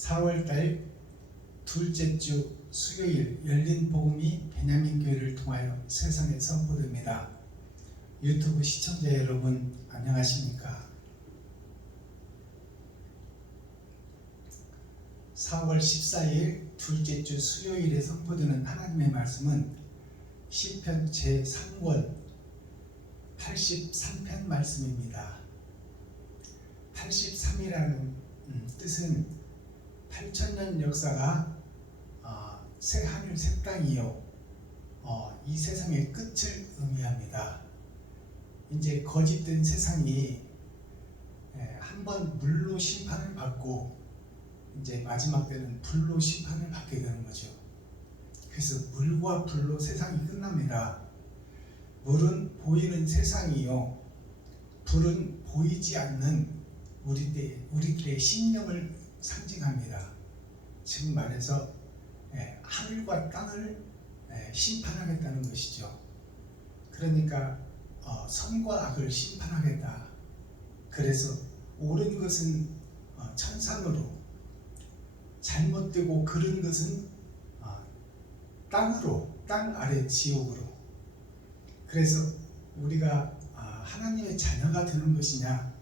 4월달 둘째 주 수요일 열린 복음이 베냐민 교회를 통하여 세상에 선포됩니다. 유튜브 시청자 여러분 안녕하십니까? 4월 14일 둘째 주 수요일에 선포되는 하나님의 말씀은 시편 제3권 83편 말씀입니다. 83이라는 뜻은 8,000년 역사가 새 하늘 새 땅이요 이 세상의 끝을 의미합니다. 이제 거짓된 세상이 한번 물로 심판을 받고 이제 마지막 때는 불로 심판을 받게 되는 거죠. 그래서 물과 불로 세상이 끝납니다. 물은 보이는 세상이요, 불은 보이지 않는 우리들의 심령을 상징합니다. 지금 말해서 하늘과 땅을 심판하겠다는 것이죠. 그러니까 선과 악을 심판하겠다. 그래서 옳은 것은 천상으로, 잘못되고 그른 것은 땅으로, 땅 아래 지옥으로. 그래서 우리가 하나님의 자녀가 되는 것이냐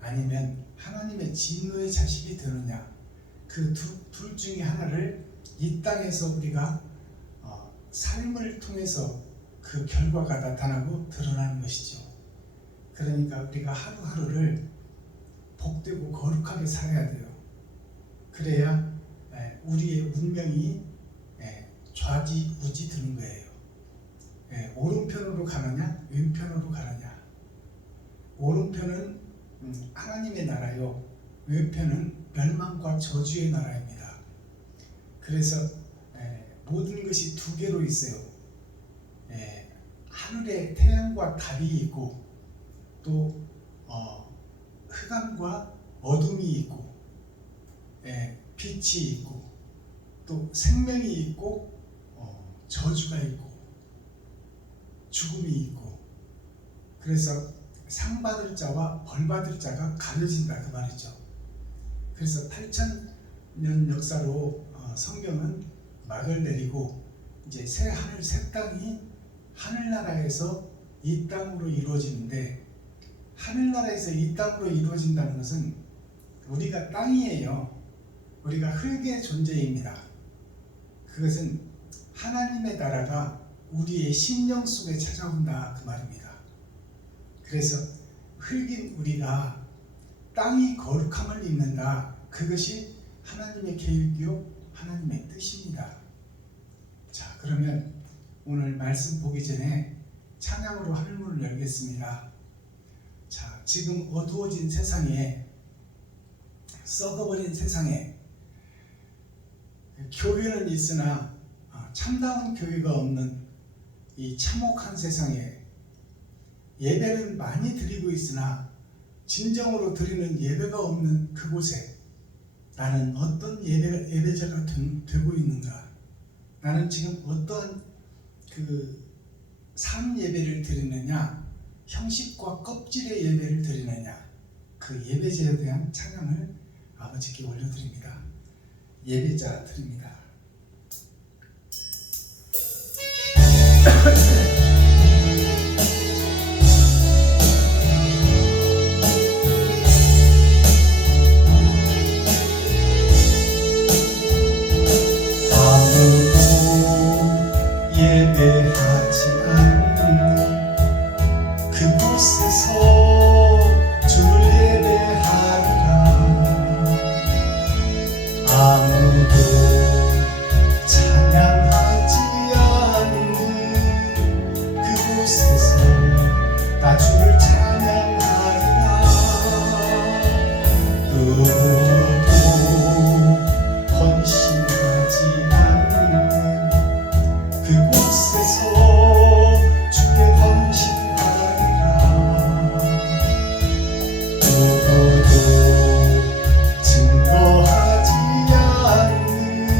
아니면 하나님의 진노의 자식이 되느냐, 그 둘 중에 하나를 이 땅에서 우리가 삶을 통해서 그 결과가 나타나고 드러나는 것이죠. 그러니까 우리가 하루하루를 복되고 거룩하게 살아야 돼요. 그래야 우리의 운명이 좌지우지 되는 거예요. 오른편으로 가느냐 왼편으로 가느냐. 오른편은 하나님의 나라요, 왼편은 멸망과 저주의 나라입니다. 그래서 모든 것이 두 개로 있어요. 하늘에 태양과 달이 있고, 또 흑암과 어둠이 있고, 빛이 있고, 또 생명이 있고, 저주가 있고, 죽음이 있고. 그래서 상 받을 자와 벌 받을 자가 가려진다, 그 말이죠. 그래서 8,000년 역사로 성경은 막을 내리고 이제 새 하늘 새 땅이 하늘나라에서 이 땅으로 이루어지는데, 하늘나라에서 이 땅으로 이루어진다는 것은 우리가 땅이에요. 우리가 흙의 존재입니다. 그것은 하나님의 나라가 우리의 심령 속에 찾아온다, 그 말입니다. 그래서 흙인 우리가 땅이 거룩함을 입는다. 그것이 하나님의 계획이요 하나님의 뜻입니다. 자, 그러면 오늘 말씀 보기 전에 찬양으로 하늘문을 열겠습니다. 자, 지금 어두워진 세상에, 썩어버린 세상에 교회는 있으나 참다운 교회가 없는 이 참혹한 세상에, 예배는 많이 드리고 있으나 진정으로 드리는 예배가 없는 그곳에 나는 어떤 예배자가 되고 있는가? 나는 지금 어떠한 삶 예배를 드리느냐, 형식과 껍질의 예배를 드리느냐, 그 예배자에 대한 찬양을 아버지께 올려드립니다. 예배자 드립니다. 예배하지 않는 그곳에서 주를 예배하리라. 아무도 찬양하지 않는 그곳에서 나 주를 찬양하리라. 누구도 헌신하지 않는 그곳에서 주께 헌신하리라. 누구도 증거하지 않는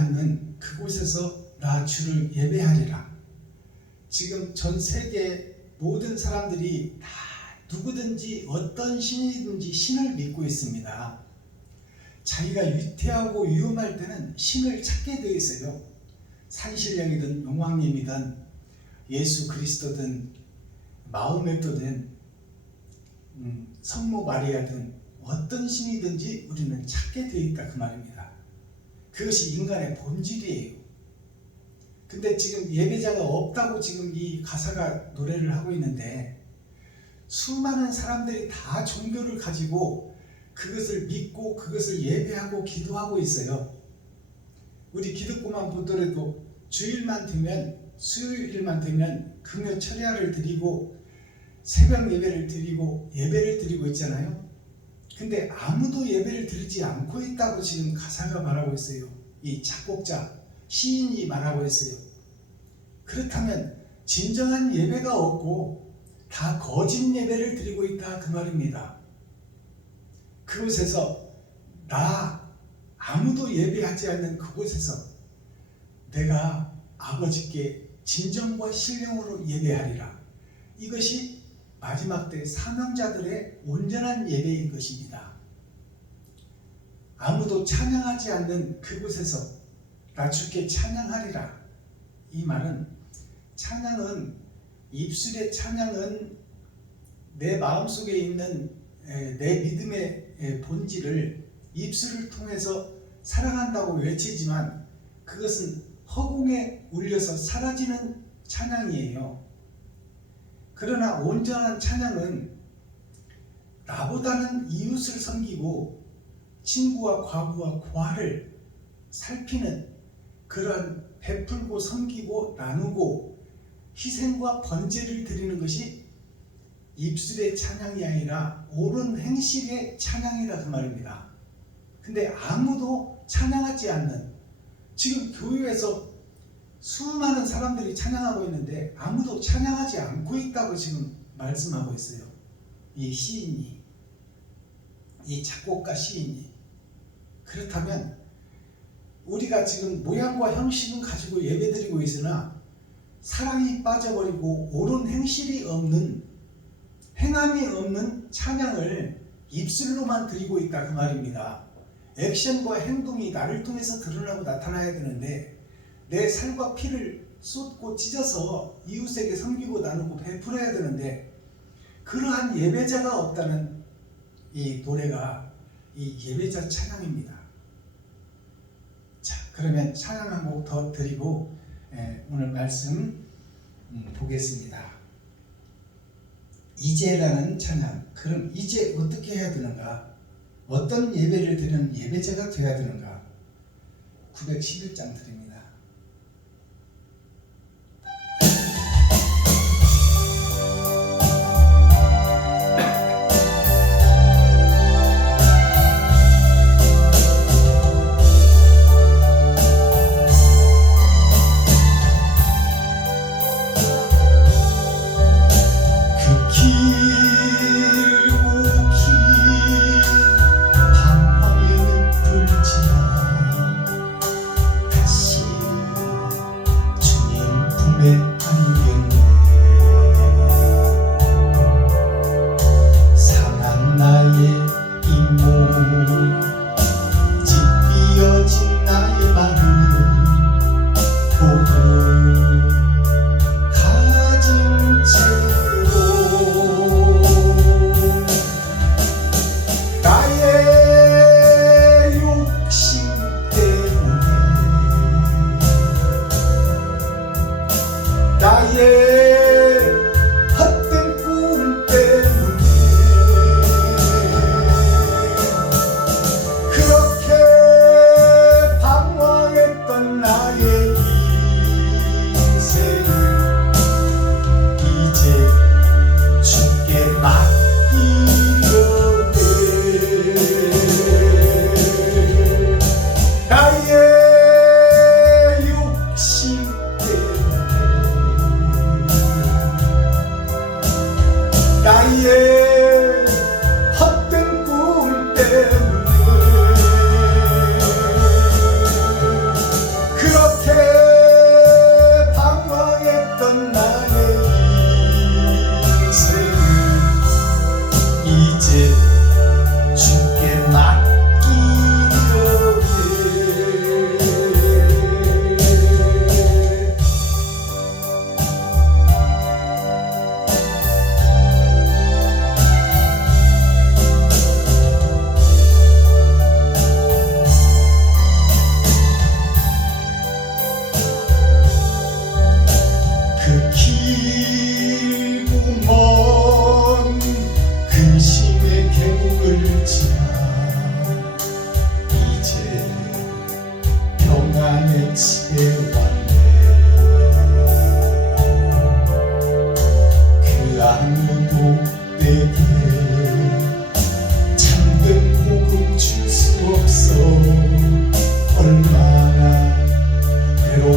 않는 그곳에서 나 주를 예배하리라. 지금 전 세계 모든 사람들이 다 누구든지 어떤 신이든지 신을 믿고 있습니다. 자기가 위태하고 위험할 때는 신을 찾게 되어 있어요. 산신령이든 용왕님이든 예수 그리스도든 마호메트든 성모 마리아든 어떤 신이든지 우리는 찾게 되어 있다 그 말입니다. 그것이 인간의 본질이에요. 근데 지금 예배자가 없다고 지금 이 가사가 노래를 하고 있는데 수많은 사람들이 다 종교를 가지고 그것을 믿고 그것을 예배하고 기도하고 있어요. 우리 기독교만 보더라도 주일만 되면 수요일만 되면 금요 철야를 드리고 새벽 예배를 드리고 예배를 드리고 있잖아요. 근데 아무도 예배를 드리지 않고 있다고 지금 가사가 말하고 있어요. 이 작곡자 시인이 말하고 있어요. 그렇다면 진정한 예배가 없고 다 거짓 예배를 드리고 있다 그 말입니다. 그곳에서 아무도 예배하지 않는 그곳에서 내가 아버지께 진정과 신령으로 예배하리라. 이것이 마지막 때 사명자들의 온전한 예배인 것입니다. 아무도 찬양하지 않는 그곳에서 나 주께 찬양하리라. 이 말은 찬양은 입술의 찬양은 내 마음속에 있는 내 믿음의 본질을 입술을 통해서 사랑한다고 외치지만 그것은 허공에 울려서 사라지는 찬양이에요. 그러나 온전한 찬양은 나보다는 이웃을 섬기고 친구와 과부와 고아를 살피는 그러한 베풀고 섬기고 나누고 희생과 번제를 드리는 것이 입술의 찬양이 아니라 옳은 행실의 찬양이라 그 말입니다. 근데 아무도 찬양하지 않는, 지금 교회에서 수많은 사람들이 찬양하고 있는데 아무도 찬양하지 않고 있다고 지금 말씀하고 있어요. 이 시인이, 이 작곡가 시인이. 그렇다면 우리가 지금 모양과 형식은 가지고 예배드리고 있으나 사랑이 빠져버리고 옳은 행실이 없는, 행함이 없는 찬양을 입술로만 드리고 있다 그 말입니다. 액션과 행동이 나를 통해서 드러나고 나타나야 되는데 내 살과 피를 쏟고 찢어서 이웃에게 섬기고 나누고 베풀어야 되는데 그러한 예배자가 없다는 이 노래가 이 예배자 찬양입니다. 자, 그러면 찬양 한 곡 더 드리고 오늘 말씀 보겠습니다. 이제라는 찬양. 그럼 이제 어떻게 해야 되는가? 어떤 예배를 드리는 예배자가 되어야 되는가? 911장 드립니다. 다시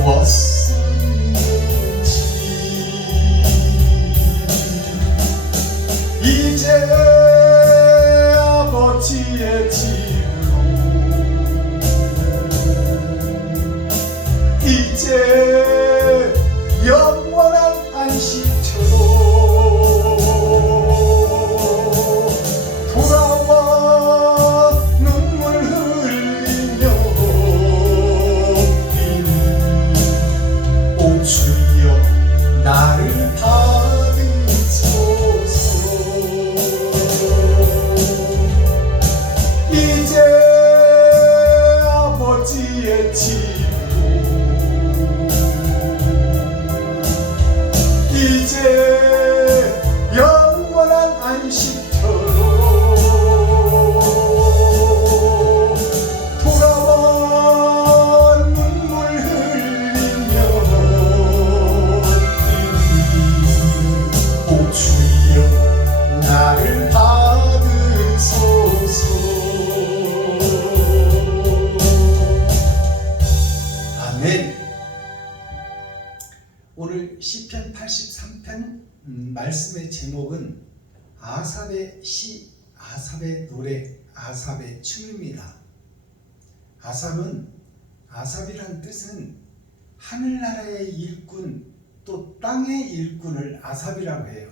되었는지 이제 아버지의 집으로 이제 영원한 안식처로 돌아와 눈물 흘리며 비는 오 주여 나를 받으소서 이제 아버지의 집으로 이제 영원한 안식처로 돌아와 눈물 흘리며 오 주여 나를 받으소서. 아멘. 오늘 시편 83편 말씀의 제목은 아삽의 시, 아삽의 노래, 아삽의 춤입니다. 아삽이란 뜻은 하늘나라의 일꾼 또 땅의 일꾼을 아삽이라고 해요.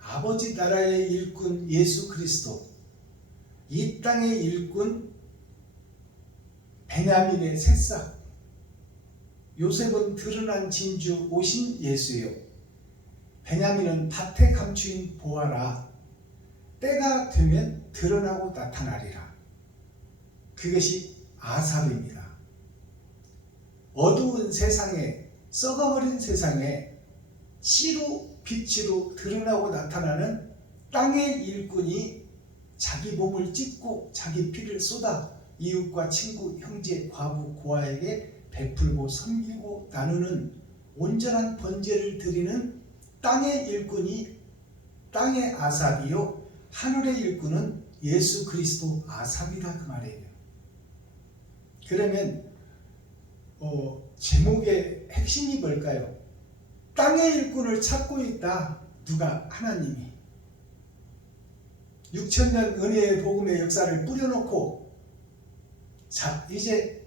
아버지 나라의 일꾼 예수 그리스도, 이 땅의 일꾼 베냐민의 새싹, 요셉은 드러난 진주 오신 예수요, 베냐민은 밭에 감추인 보아라. 때가 되면 드러나고 나타나리라. 그것이 아삽입니다. 어두운 세상에, 썩어버린 세상에 씨로 빛으로 드러나고 나타나는 땅의 일꾼이 자기 몸을 찢고 자기 피를 쏟아 이웃과 친구, 형제, 과부, 고아에게 베풀고 섬기고 나누는 온전한 번제를 드리는 땅의 일꾼이 땅의 아삽이요, 하늘의 일꾼은 예수 그리스도 아삽이다, 그 말이에요. 그러면 제목의 핵심이 뭘까요? 땅의 일꾼을 찾고 있다. 누가? 하나님이. 6,000년 은혜의 복음의 역사를 뿌려놓고, 자, 이제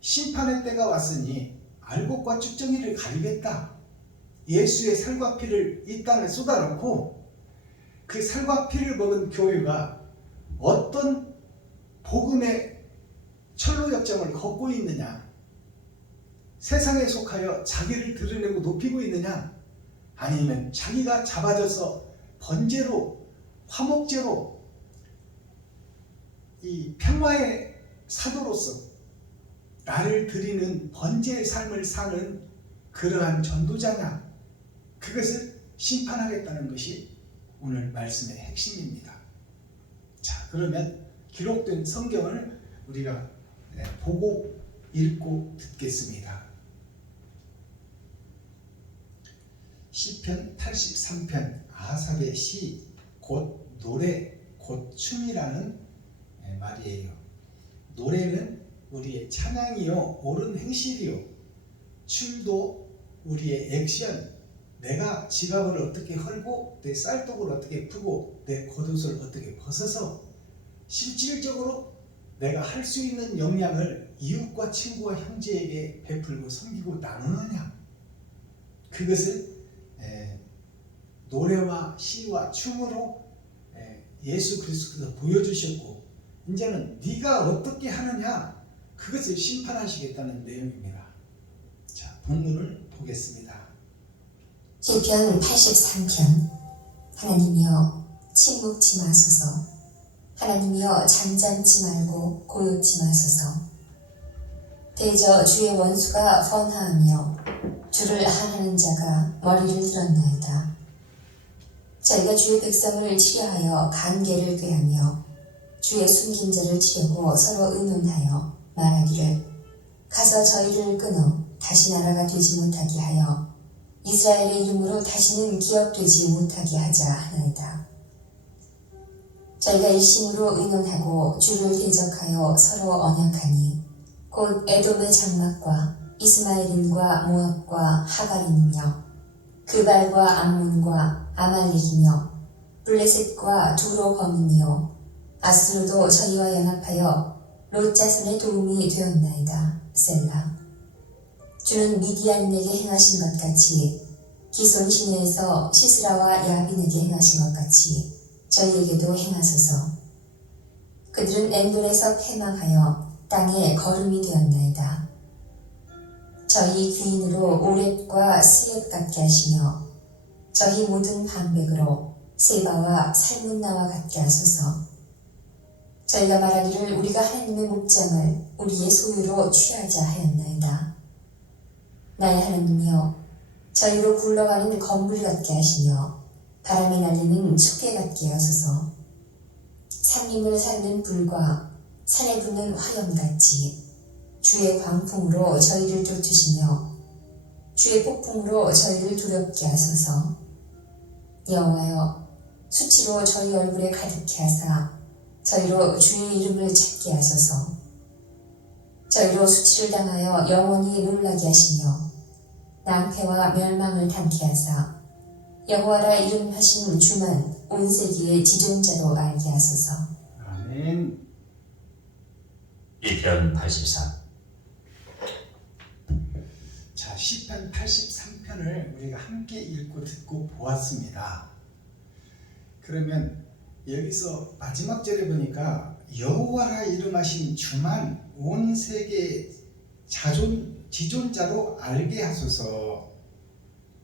심판의 때가 왔으니 알곡과 쭉정이를 가리겠다. 예수의 살과 피를 이 땅에 쏟아놓고 그 살과 피를 먹은 교회가 어떤 복음의 철로역정을 걷고 있느냐, 세상에 속하여 자기를 드러내고 높이고 있느냐, 아니면 자기가 잡아져서 번제로, 화목제로 이 평화의 사도로서 나를 드리는 번제의 삶을 사는 그러한 전도자냐, 그것을 심판하겠다는 것이 오늘 말씀의 핵심입니다. 자, 그러면 기록된 성경을 우리가 보고 읽고 듣겠습니다. 시편 83편 아삽의 시, 곧 노래, 곧 춤이라는 말이에요. 노래는 우리의 찬양이요, 옳은 행실이요, 춤도 우리의 액션, 내가 지갑을 어떻게 헐고 내 쌀독을 어떻게 푸고 내 겉옷을 어떻게 벗어서 실질적으로 내가 할 수 있는 역량을 이웃과 친구와 형제에게 베풀고 섬기고 나누느냐, 그것을 노래와 시와 춤으로 예수 그리스도께서 보여주셨고, 이제는 네가 어떻게 하느냐, 그것을 심판하시겠다는 내용입니다. 자, 본문을 보겠습니다. 시편 83편. 하나님이여 침묵지 마소서. 하나님이여 잠잠지 말고 고요치 마소서. 대저 주의 원수가 번하하며 주를 한하는 자가 머리를 들었나이다. 저희가 주의 백성을 치려하여 관계를 꾀하며 주의 숨긴 자를 치려고 서로 의논하여 말하기를 가서 저희를 끊어 다시 나라가 되지 못하게 하여 이스라엘의 이름으로 다시는 기업되지 못하게 하자 하나이다. 저희가 일심으로 의논하고 주를 대적하여 서로 언약하니 곧 에돔의 장막과 이스마엘인과 모압과 하갈인이며 그발과 암몬과 아말렉이며 블레셋과 두로 검이며 아수르도 저희와 연합하여 롯 자손의 도움이 되었나이다. 셀라. 주는 미디안에게 행하신 것 같이 기손 시내에서 시스라와 야빈에게 행하신 것 같이 저희에게도 행하소서. 그들은 엔돌에서 패망하여 땅에 거름이 되었나이다. 저희 귀인으로 오렙과 스렙 같게 하시며 저희 모든 방백으로 세바와 살문나와 같게 하소서. 저희가 말하기를 우리가 하나님의 목장을 우리의 소유로 취하자 하였나이다. 나의 하나님이여, 저희로 굴러가는 건물 같게 하시며 바람에 날리는 촛대 같게 하소서. 산림을 사르는 불과 산에 붙는 화염같이 주의 광풍으로 저희를 쫓으시며 주의 폭풍으로 저희를 두렵게 하소서. 여호와여, 수치로 저희 얼굴에 가득히 하사 저희로 주의 이름을 찾게 하소서. 저희로 수치를 당하여 영원히 놀라게 하시며 낭패와 멸망을 당케 하사 여호와라 이름하신 주만 온 세계의 지존자로 알게 하소서. 아멘. 1편 83. 자, 시편 83편을 우리가 함께 읽고 듣고 보았습니다. 그러면 여기서 마지막 절에 보니까 여호와라 이름하신 주만 온 세계 지존자로 알게 하소서.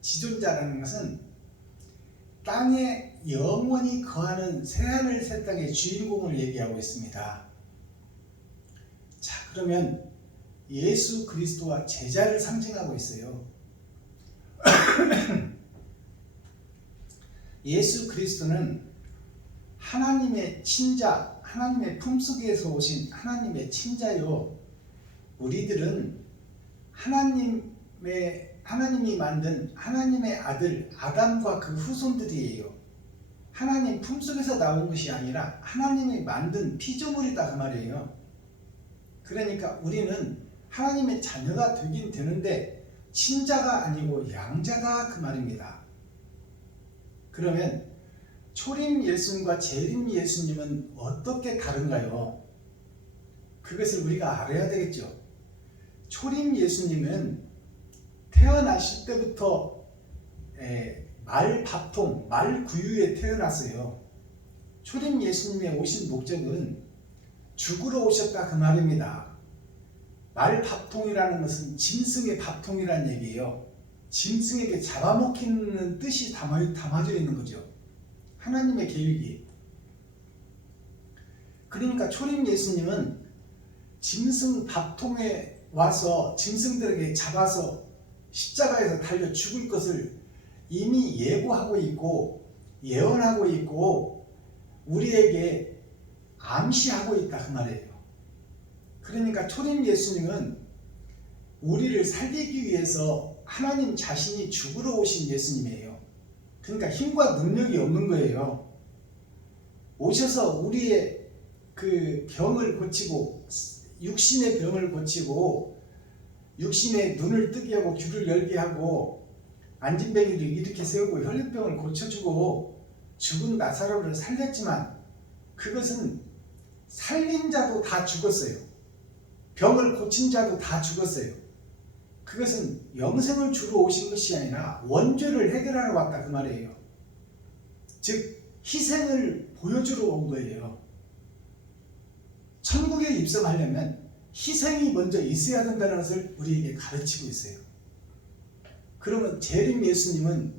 지존자라는 것은 땅에 영원히 거하는 새하늘 새 땅의 주인공을 얘기하고 있습니다. 자, 그러면 예수 그리스도와 제자를 상징하고 있어요. 예수 그리스도는 하나님의 친자, 하나님의 품속에서 오신 하나님의 친자요. 우리들은 하나님이 만든 하나님의 아들 아담과 그 후손들이에요. 하나님 품속에서 나온 것이 아니라 하나님이 만든 피조물이다 그 말이에요. 그러니까 우리는 하나님의 자녀가 되긴 되는데 친자가 아니고 양자다 그 말입니다. 그러면 초림 예수님과 재림 예수님은 어떻게 다른가요? 그것을 우리가 알아야 되겠죠. 초림 예수님은 태어나실 때부터 말밥통, 말구유에 태어났어요. 초림 예수님의 오신 목적은 죽으러 오셨다 그 말입니다. 말밥통이라는 것은 짐승의 밥통이라는 얘기예요. 짐승에게 잡아먹히는 뜻이 담아져 있는 거죠. 하나님의 계획이. 그러니까 초림 예수님은 짐승 밥통에 와서 짐승들에게 잡아서 십자가에서 달려 죽을 것을 이미 예고하고 있고 예언하고 있고 우리에게 암시하고 있다 그 말이에요. 그러니까 초림 예수님은 우리를 살리기 위해서 하나님 자신이 죽으러 오신 예수님이에요. 그러니까 힘과 능력이 없는 거예요. 오셔서 우리의 그 병을 고치고 육신의 병을 고치고 육신의 눈을 뜨게 하고 귀를 열게 하고 안진뱅이를 일으켜 세우고 혈류병을 고쳐주고 죽은 나사로를 살렸지만 그것은 살린 자도 다 죽었어요. 병을 고친 자도 다 죽었어요. 그것은 영생을 주러 오신 것이 아니라 원죄를 해결하러 왔다 그 말이에요. 즉 희생을 보여주러 온 거예요. 천국에 입성하려면 희생이 먼저 있어야 된다는 것을 우리에게 가르치고 있어요. 그러면 재림 예수님은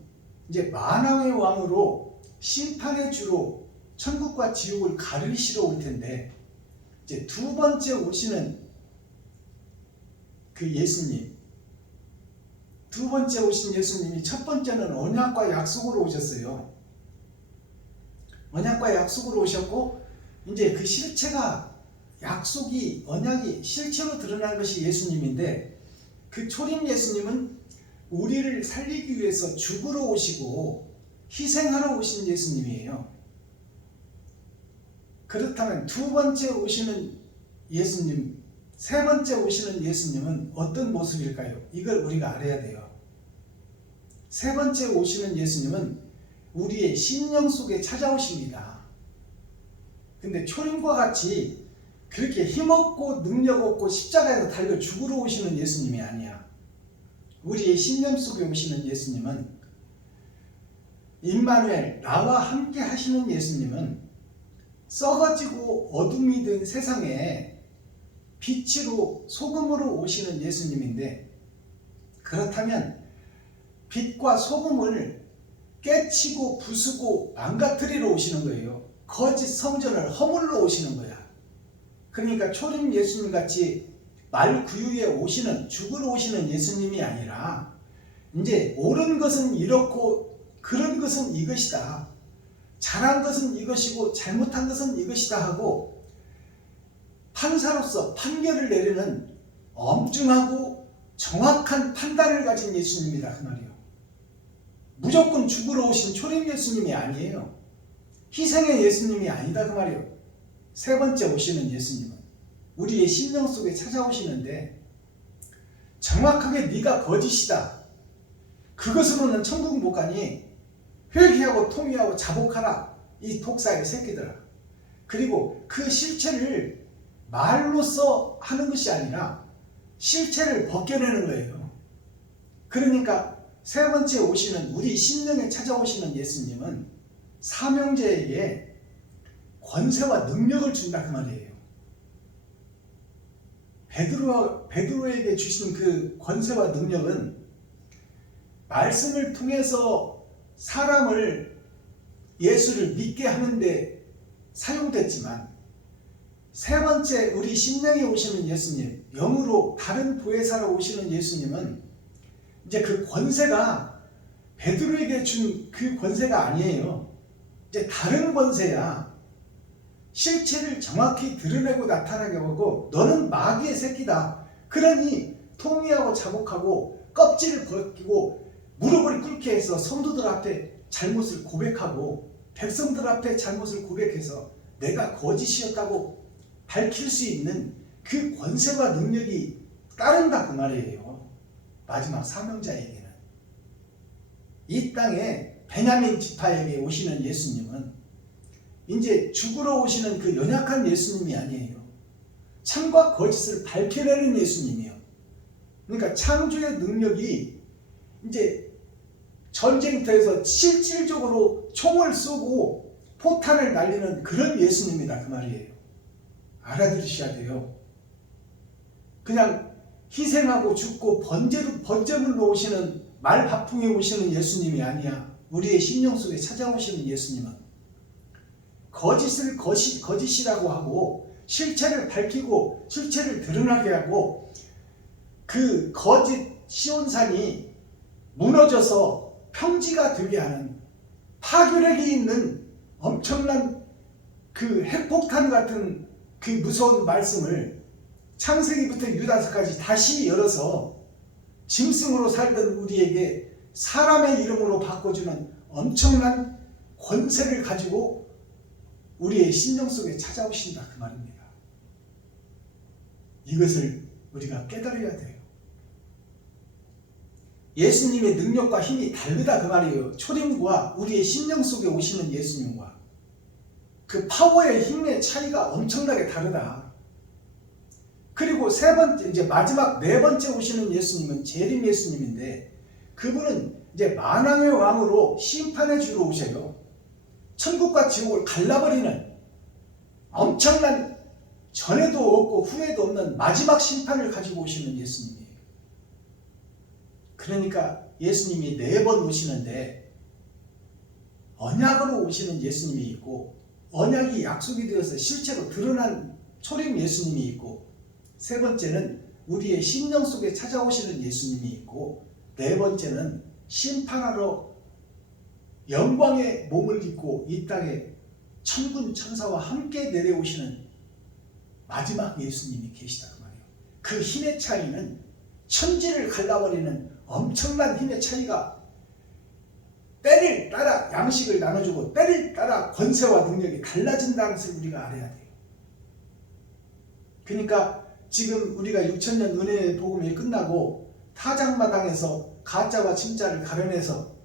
이제 만왕의 왕으로 심판의 주로 천국과 지옥을 가르치러 올 텐데 이제 두 번째 오시는 그 예수님, 두 번째 오신 예수님이 첫 번째는 언약과 약속으로 오셨어요. 언약과 약속으로 오셨고 이제 그 실체가 약속이 언약이 실체로 드러난 것이 예수님인데 그 초림 예수님은 우리를 살리기 위해서 죽으러 오시고 희생하러 오신 예수님이에요. 그렇다면 두 번째 오시는 예수님 세 번째 오시는 예수님은 어떤 모습일까요? 이걸 우리가 알아야 돼요. 세 번째 오시는 예수님은 우리의 심령 속에 찾아오십니다. 근데 초림과 같이 그렇게 힘없고 능력 없고 십자가에서 달려 죽으러 오시는 예수님이 아니야. 우리의 심령 속에 오시는 예수님은 임마누엘, 나와 함께 하시는 예수님은 썩어지고 어둠이 된 세상에 빛으로 소금으로 오시는 예수님인데, 그렇다면 빛과 소금을 깨치고 부수고 망가뜨리러 오시는 거예요. 거짓 성전을 허물러 오시는 거야. 그러니까 초림 예수님 같이 말구유에 오시는, 죽으러 오시는 예수님이 아니라 이제 옳은 것은 이렇고 그런 것은 이것이다, 잘한 것은 이것이고 잘못한 것은 이것이다 하고 판사로서 판결을 내리는 엄중하고 정확한 판단을 가진 예수님이다 그 말이에요. 무조건 죽으러 오신 초림 예수님이 아니에요. 희생의 예수님이 아니다 그 말이에요. 세 번째 오시는 예수님은 우리의 심령 속에 찾아오시는데, 정확하게 네가 거짓이다, 그것으로는 천국 못 가니 회개하고 통회하고 자복하라, 이 독사의 새끼들아. 그리고 그 실체를 말로써 하는 것이 아니라 실체를 벗겨내는 거예요. 그러니까 세 번째 오시는, 우리 심령에 찾아오시는 예수님은 사명자에게 권세와 능력을 준다 그 말이에요. 베드로에게 주신 그 권세와 능력은 말씀을 통해서 사람을, 예수를 믿게 하는데 사용됐지만, 세 번째 우리 심령에 오시는 예수님, 영으로 다른 보혜사로 오시는 예수님은 이제 그 권세가 베드로에게 준 그 권세가 아니에요. 이제 다른 권세야. 실체를 정확히 드러내고 나타나게 하고, 너는 마귀의 새끼다, 그러니 통회하고 자복하고 껍질을 벗기고 무릎을 꿇게 해서 성도들 앞에 잘못을 고백하고 백성들 앞에 잘못을 고백해서 내가 거짓이었다고 밝힐 수 있는 그 권세와 능력이 따른다 그 말이에요. 마지막 사명자에게는. 이 땅에 베냐민 지파에게 오시는 예수님은 이제 죽으러 오시는 그 연약한 예수님이 아니에요. 참과 거짓을 밝혀내는 예수님이에요. 그러니까 창조의 능력이 이제 전쟁터에서 실질적으로 총을 쏘고 포탄을 날리는 그런 예수님이다 그 말이에요. 알아들으셔야 돼요. 그냥 희생하고 죽고 번제물로 오시는, 말바풍에 오시는 예수님이 아니야. 우리의 심령 속에 찾아오시는 예수님은 거짓을 거짓이라고 하고 실체를 밝히고 실체를 드러나게 하고, 그 거짓 시온산이 무너져서 평지가 되게 하는, 파괴력이 있는 엄청난 그 핵폭탄 같은 그 무서운 말씀을 창세기부터 유다서까지 다시 열어서 짐승으로 살던 우리에게 사람의 이름으로 바꿔주는 엄청난 권세를 가지고 우리의 심령 속에 찾아오신다 그 말입니다. 이것을 우리가 깨달아야 돼요. 예수님의 능력과 힘이 다르다 그 말이에요. 초림과 우리의 심령 속에 오시는 예수님과 그 파워의 힘의 차이가 엄청나게 다르다. 그리고 세 번째, 이제 마지막 네 번째 오시는 예수님은 재림 예수님인데, 그분은 이제 만왕의 왕으로 심판해 주러 오셔요. 천국과 지옥을 갈라버리는 엄청난, 전에도 없고 후에도 없는 마지막 심판을 가지고 오시는 예수님이에요. 그러니까 예수님이 네 번 오시는데, 언약으로 오시는 예수님이 있고, 언약이 약속이 되어서 실제로 드러난 초림 예수님이 있고, 세 번째는 우리의 심령 속에 찾아오시는 예수님이 있고, 네 번째는 심판하러 영광의 몸을 입고 이 땅에 천군 천사와 함께 내려오시는 마지막 예수님이 계시다 그 말이에요. 그 힘의 차이는 천지를 갈라버리는 엄청난 힘의 차이가, 때를 따라 양식을 나눠주고 때를 따라 권세와 능력이 달라진다는 것을 우리가 알아야 돼요. 그러니까 지금 우리가 6천년 은혜의 복음이 끝나고 타작마당에서 가짜와 진짜를 가려내서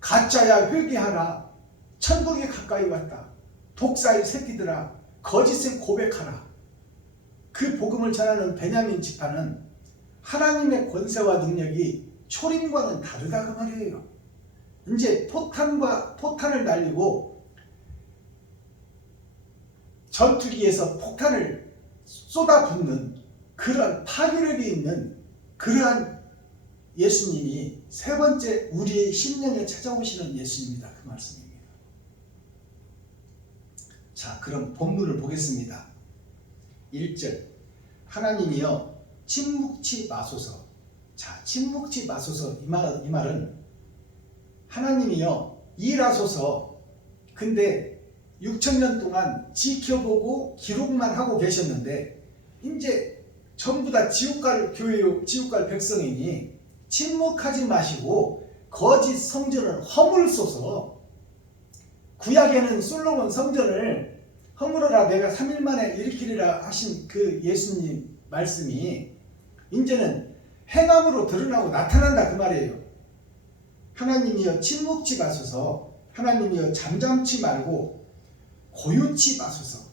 가짜야 회개하라, 천국이 가까이 왔다, 독사의 새끼들아 거짓을 고백하라. 그 복음을 전하는 베냐민 지파는 하나님의 권세와 능력이 초림과는 다르다 그 말이에요. 이제 포탄을 날리고 전투기에서 폭탄을 쏟아붓는 그러한 파괴력이 있는 그러한 예수님이 세 번째 우리의 심령에 찾아오시는 예수님이다 그 말씀입니다. 자, 그럼 본문을 보겠습니다. 1절 하나님이여 침묵치 마소서. 자, 침묵치 마소서 이 말은 하나님이여 일하소서. 근데 6천년 동안 지켜보고 기록만 하고 계셨는데 이제 전부 다 지옥갈 교회요, 지옥갈 백성이니 침묵하지 마시고 거짓 성전을 허물소서. 구약에는 솔로몬 성전을 허물어라 내가 3일 만에 일으키리라 하신 그 예수님 말씀이 이제는 행함으로 드러나고 나타난다 그 말이에요. 하나님이여 침묵치 마소서. 하나님이여 잠잠치 말고 고요치 마소서.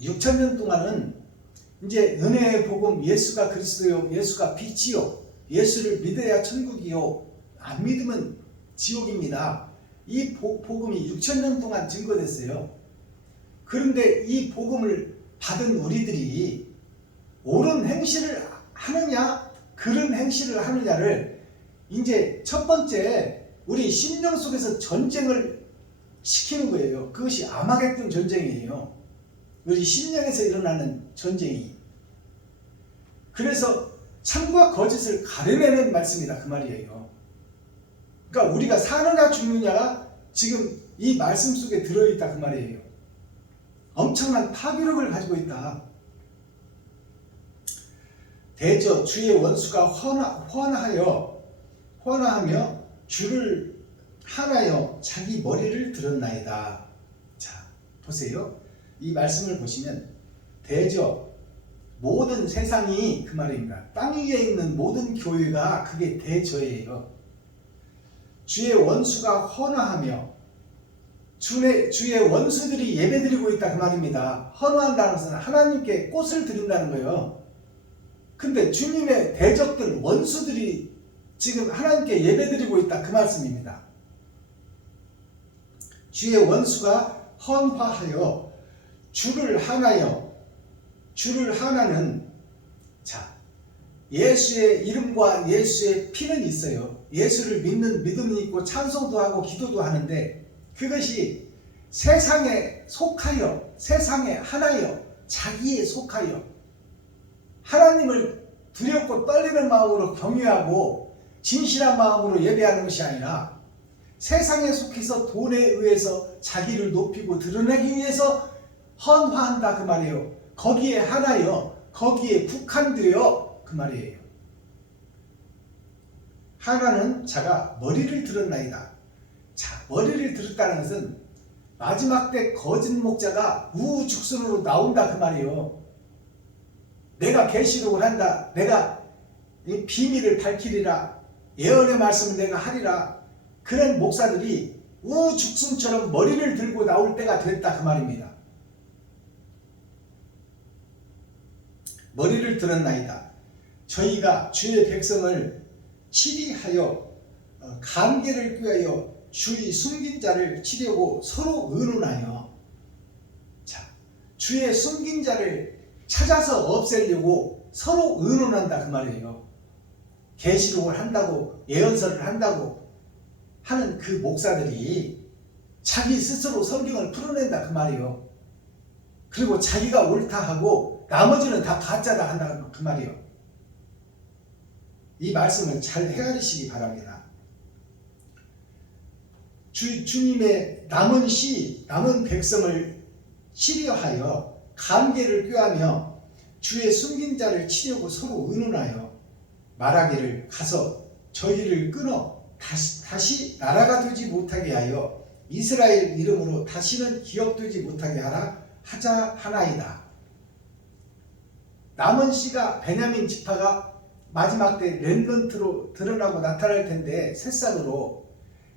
6천년 동안은 이제 은혜의 복음 예수가 그리스도요, 예수가 빛이요, 예수를 믿어야 천국이요, 안 믿으면 지옥입니다. 이 복음이 6천년 동안 증거됐어요. 그런데 이 복음을 받은 우리들이 옳은 행실을 하느냐 그런 행실을 하느냐를 이제 첫 번째 우리 심령 속에서 전쟁을 시키는 거예요. 그것이 아마겟돈 전쟁이에요. 우리 심령에서 일어나는 전쟁이. 그래서 참과 거짓을 가려내는 말씀이다 그 말이에요. 그러니까 우리가 사느냐 죽느냐가 지금 이 말씀 속에 들어있다 그 말이에요. 엄청난 파괴력을 가지고 있다. 대저 주의 원수가 헌화하며 주를 하나여 자기 머리를 들었나이다. 자, 보세요. 이 말씀을 보시면 대저 모든 세상이 그 말입니다. 땅 위에 있는 모든 교회가 그게 대저예요. 주의 원수가 헌화하며 주의 원수들이 예배드리고 있다 그 말입니다. 헌화한다는 것은 하나님께 꽃을 드린다는 거예요. 근데 주님의 대적들 원수들이 지금 하나님께 예배드리고 있다 그 말씀입니다. 주의 원수가 헌화하여 주를 하나여. 주를 하나는 자, 예수의 이름과 예수의 피는 있어요. 예수를 믿는 믿음이 있고 찬송도 하고 기도도 하는데 그것이 세상에 속하여, 세상에 하나여, 자기에 속하여 하나님을 두렵고 떨리는 마음으로 경외하고 진실한 마음으로 예배하는 것이 아니라 세상에 속해서 돈에 의해서 자기를 높이고 드러내기 위해서 헌화한다 그 말이에요. 거기에 하나여, 거기에 국한되어 그 말이에요. 하나는 자가 머리를 들었나이다. 자, 머리를 들었다는 것은 마지막 때 거짓 목자가 우후죽순으로 나온다 그 말이에요. 내가 계시록을 한다. 내가 이 비밀을 밝히리라. 예언의 말씀을 내가 하리라. 그런 목사들이 우후죽순처럼 머리를 들고 나올 때가 됐다 그 말입니다. 머리를 들었나이다. 저희가 주의 백성을 치리하여 관계를 꾀하여 주의 숨긴 자를 치려고 서로 의논하여. 자, 주의 숨긴 자를 찾아서 없애려고 서로 의논한다 그 말이에요. 계시록을 한다고 예언서를 한다고 하는 그 목사들이 자기 스스로 성경을 풀어낸다 그 말이에요. 그리고 자기가 옳다 하고 나머지는 다 가짜다 한다 그 말이에요. 이 말씀을 잘 헤아리시기 바랍니다. 주님의 남은 백성을 치려하여 관계를 꾀하며 주의 숨긴 자를 치려고 서로 의논하여 말하기를 가서 저희를 끊어 다시 나라가 되지 못하게 하여 이스라엘 이름으로 다시는 기업되지 못하게 하라 하자 하나이다. 남은 씨가 베냐민 지파가 마지막 때 렘넌트로 드러나고 나타날 텐데 새싹으로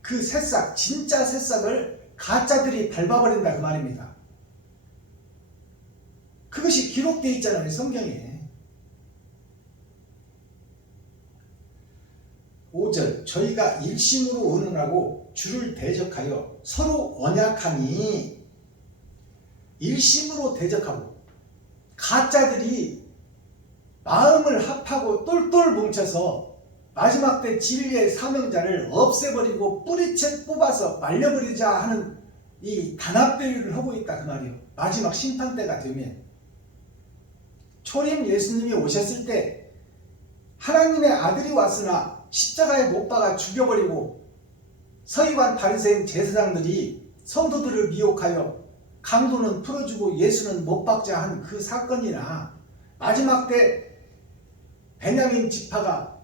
그 새싹 진짜 새싹을 가짜들이 밟아버린다 그 말입니다. 그것이 기록되어 있잖아요 성경에. 5절 저희가 일심으로 의논하고 주를 대적하여 서로 언약하니 일심으로 대적하고 가짜들이 마음을 합하고 똘똘 뭉쳐서 마지막 때 진리의 사명자를 없애버리고 뿌리채 뽑아서 말려버리자 하는 이 단합대회를 하고 있다 그 말이에요. 마지막 심판때가 되면 초림 예수님이 오셨을 때 하나님의 아들이 왔으나 십자가에 못 박아 죽여버리고 서기관 바리새인 제사장들이 성도들을 미혹하여 강도는 풀어주고 예수는 못 박자 한 그 사건이나 마지막 때 베냐민 지파가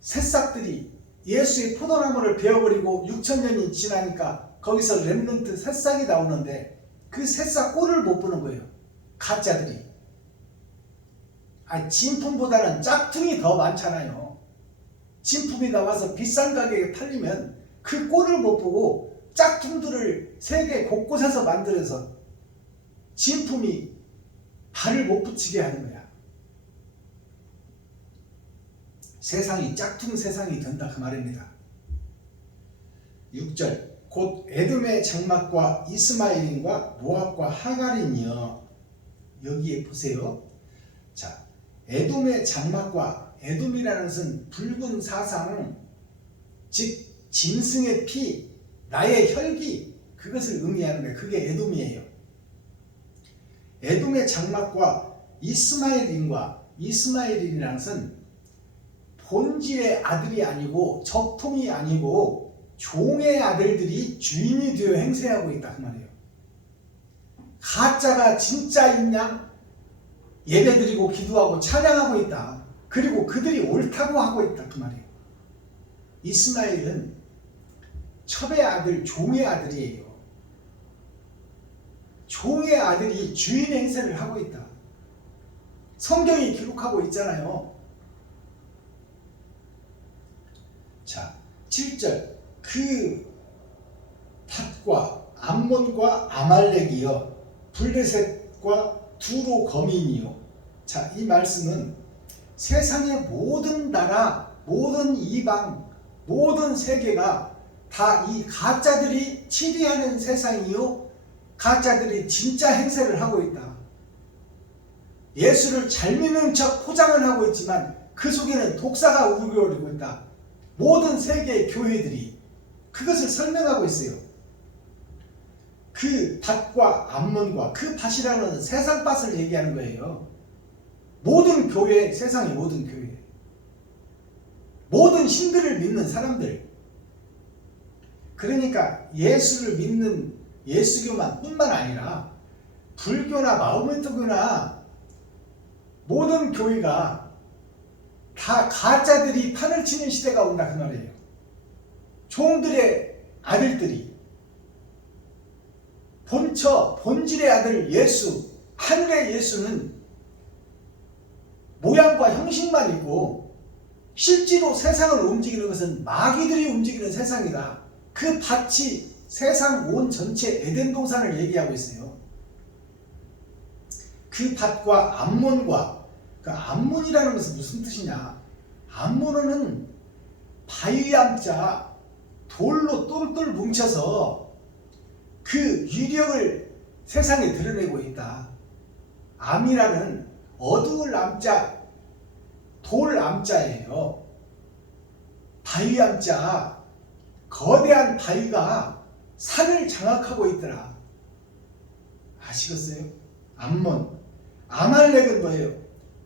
새싹들이 예수의 포도나무를 베어버리고 6,000년이 지나니까 거기서 렘넌트 새싹이 나오는데 그 새싹 꼴을 못 보는 거예요. 가짜들이. 진품보다는 짝퉁이 더 많잖아요. 진품이 나와서 비싼 가격에 팔리면 그 꼴을 못 보고 짝퉁들을 세계 곳곳에서 만들어서 진품이 발을 못 붙이게 하는 거야. 세상이 짝퉁 세상이 된다 그 말입니다. 6절 곧 에돔의 장막과 이스마엘인과 모압과 하갈이니여. 여기에 보세요. 자, 에돔의 장막과 에돔이라는 것은 붉은 사상, 즉 짐승의 피, 나의 혈기, 그것을 의미하는 거예요. 그게 에돔이에요. 에돔의 장막과 이스마엘인과, 이스마엘이라는 것은 본질의 아들이 아니고 적통이 아니고 종의 아들들이 주인이 되어 행세하고 있다 그 말이에요. 가짜가 진짜인 양 예배드리고 기도하고 찬양하고 있다. 그리고 그들이 옳다고 하고 있다 그 말이에요. 이스마엘은 첩의 아들, 종의 아들이에요. 종의 아들이 주인 행세를 하고 있다. 성경이 기록하고 있잖아요. 자, 7절 그 닷과 암몬과 아말렉이여 블레셋과 두로 거민이요. 자, 이 말씀은 세상의 모든 나라, 모든 이방, 모든 세계가 다 이 가짜들이 치리하는 세상이요, 가짜들이 진짜 행세를 하고 있다. 예수를 잘 믿는 척 포장을 하고 있지만 그 속에는 독사가 우겨오르고 있다. 모든 세계의 교회들이 그것을 설명하고 있어요. 그 밭과 암몬과, 그 밭이라는 세상 밭을 얘기하는 거예요. 모든 교회, 세상의 모든 교회, 모든 신들을 믿는 사람들. 그러니까 예수를 믿는 예수교만 뿐만 아니라 불교나 마호메트교나 모든 교회가 다 가짜들이 판을 치는 시대가 온다 그 말이에요. 종들의 아들들이, 본질의 아들 예수, 하늘의 예수는 모양과 형식만 있고 실제로 세상을 움직이는 것은 마귀들이 움직이는 세상이다. 그 밭이 세상 온 전체 에덴 동산을 얘기하고 있어요. 그 밭과 암몬과, 그 암몬이라는 것은 무슨 뜻이냐? 암몬어는 바위암자, 돌로 똘똘 뭉쳐서 그 위력을 세상에 드러내고 있다. 암이라는 어두울 암자, 돌 암자예요. 바위암자, 거대한 바위가 산을 장악하고 있더라. 아시겠어요? 암몬. 아말렉은 뭐예요?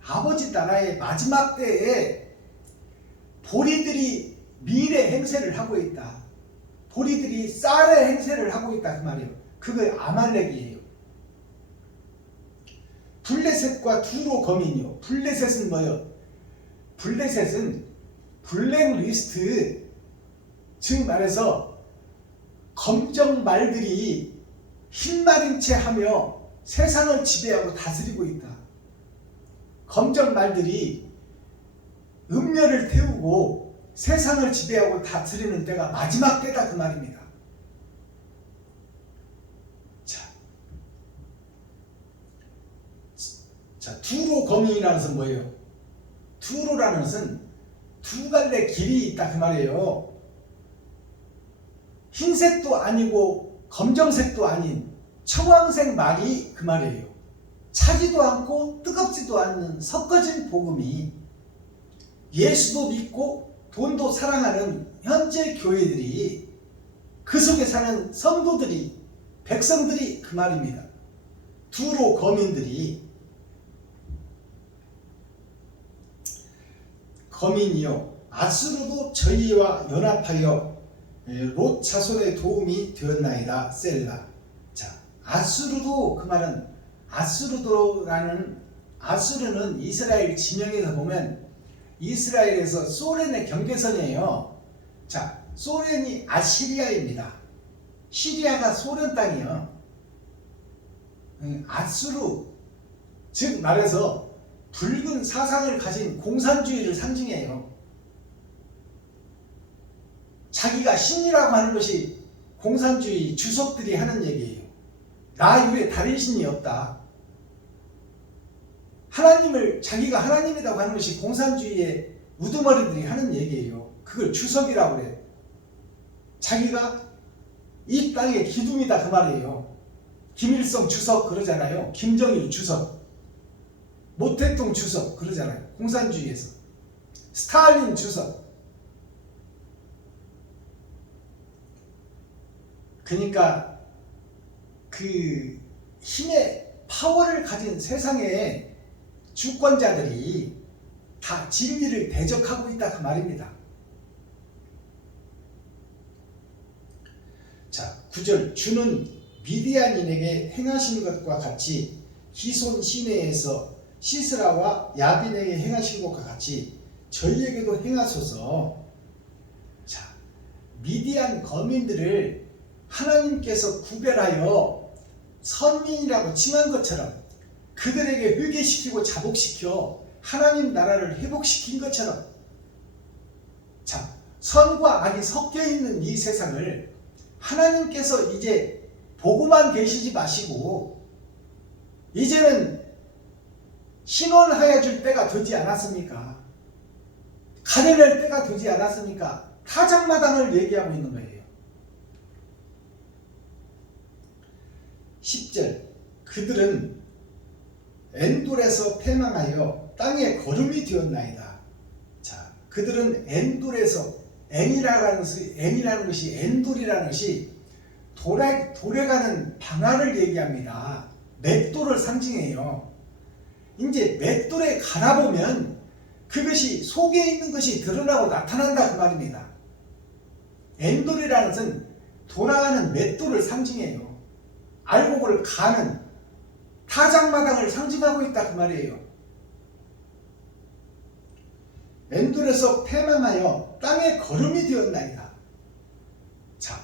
아버지 나라의 마지막 때에 보리들이 미래 행세를 하고 있다. 보리들이 쌀의 행세를 하고 있다 그 말이에요. 그게 아말렉이에요. 블레셋과 두로 거민이요. 블레셋은 뭐예요? 블레셋은 블랙리스트, 즉 말해서 검정 말들이 흰말인 채 하며 세상을 지배하고 다스리고 있다. 검정 말들이 음녀를 태우고 세상을 지배하고 다스리는 때가 마지막 때다 그 말입니다. 자, 두로 거민이라는 것은 뭐예요? 두로라는 것은 두 갈래 길이 있다 그 말이에요. 흰색도 아니고 검정색도 아닌 청황색 말이 그 말이에요. 차지도 않고 뜨겁지도 않는 섞어진 복음이 예수도 믿고 돈도 사랑하는 현재 교회들이 그 속에 사는 성도들이 백성들이 그 말입니다. 두로 거민들이 거민이요 아수르도 저희와 연합하여 롯 자손의 도움이 되었나이다. 셀라. 자, 아수르도 그 말은 아수르는 이스라엘 진영에서 보면 이스라엘에서 소련의 경계선이에요. 자, 소련이 아시리아입니다. 시리아가 소련 땅이요. 아수르 즉 말해서 붉은 사상을 가진 공산주의를 상징해요. 자기가 신이라고 하는 것이 공산주의 주석들이 하는 얘기예요. 나 이외에 다른 신이 없다. 하나님을 자기가 하나님이라고 하는 것이 공산주의의 우두머리들이 하는 얘기예요. 그걸 주석이라고 그래요. 자기가 이 땅의 기둥이다 그 말이에요. 김일성 주석 그러잖아요. 김정일 주석, 모택동 주석 그러잖아요. 공산주의에서 스탈린 주석. 그러니까 그 힘의 파워를 가진 세상의 주권자들이 다 진리를 대적하고 있다 그 말입니다. 자, 9절 주는 미디안인에게 행하신 것과 같이 기손 시내에서 시스라와 야빈에게 행하신 것과 같이 저희에게도 행하소서. 자, 미디안 거민들을 하나님께서 구별하여 선민이라고 칭한 것처럼 그들에게 회개시키고 자복시켜 하나님 나라를 회복시킨 것처럼, 자, 선과 악이 섞여 있는 이 세상을 하나님께서 이제 보고만 계시지 마시고 이제는 신원하여 줄 때가 되지 않았습니까? 가려낼 때가 되지 않았습니까? 타작마당을 얘기하고 있는 거예요. 10절 그들은 엔돌에서 패망하여 땅에 거름이 되었나이다. 자, 그들은 엔돌에서 엔이라는 것이 엔돌이라는 것이 돌아가는 방아를 얘기합니다. 맷돌을 상징해요. 이제 맷돌에 갈아보면 그것이 속에 있는 것이 드러나고 나타난다 그 말입니다. 엔돌이라는 것은 돌아가는 맷돌을 상징해요. 알곡을 가는 타작마당을 상징하고 있다 그 말이에요. 엔돌에서 패망하여 땅에 거름이 되었나이다. 자,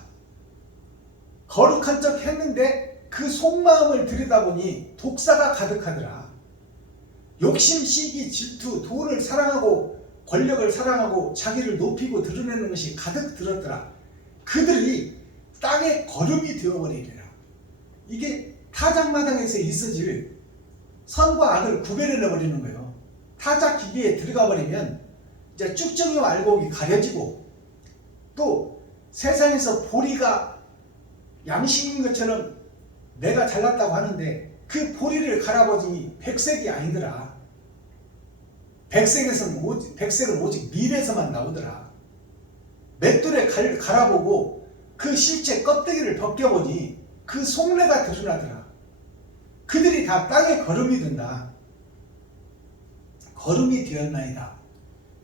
거룩한 척 했는데 그 속마음을 들여다보니 독사가 가득하더라. 욕심, 시기, 질투, 돈을 사랑하고 권력을 사랑하고 자기를 높이고 드러내는 것이 가득 들었더라. 그들이 땅에 거름이 되어버리리라. 이게 타작마당에서 있어질 선과 악을 구별해내버리는 거예요. 타작 기계에 들어가 버리면 이제 쭉정이와 알곡이 가려지고, 또 세상에서 보리가 양식인 것처럼 내가 잘났다고 하는데 그 보리를 갈아보니 백색이 아니더라. 백색은 오직 밀에서만 나오더라. 맷돌에 갈아보고 그 실체 껍데기를 벗겨보니 그 속내가 드러나더라. 그들이 다 땅에 거름이 된다. 거름이 되었나이다.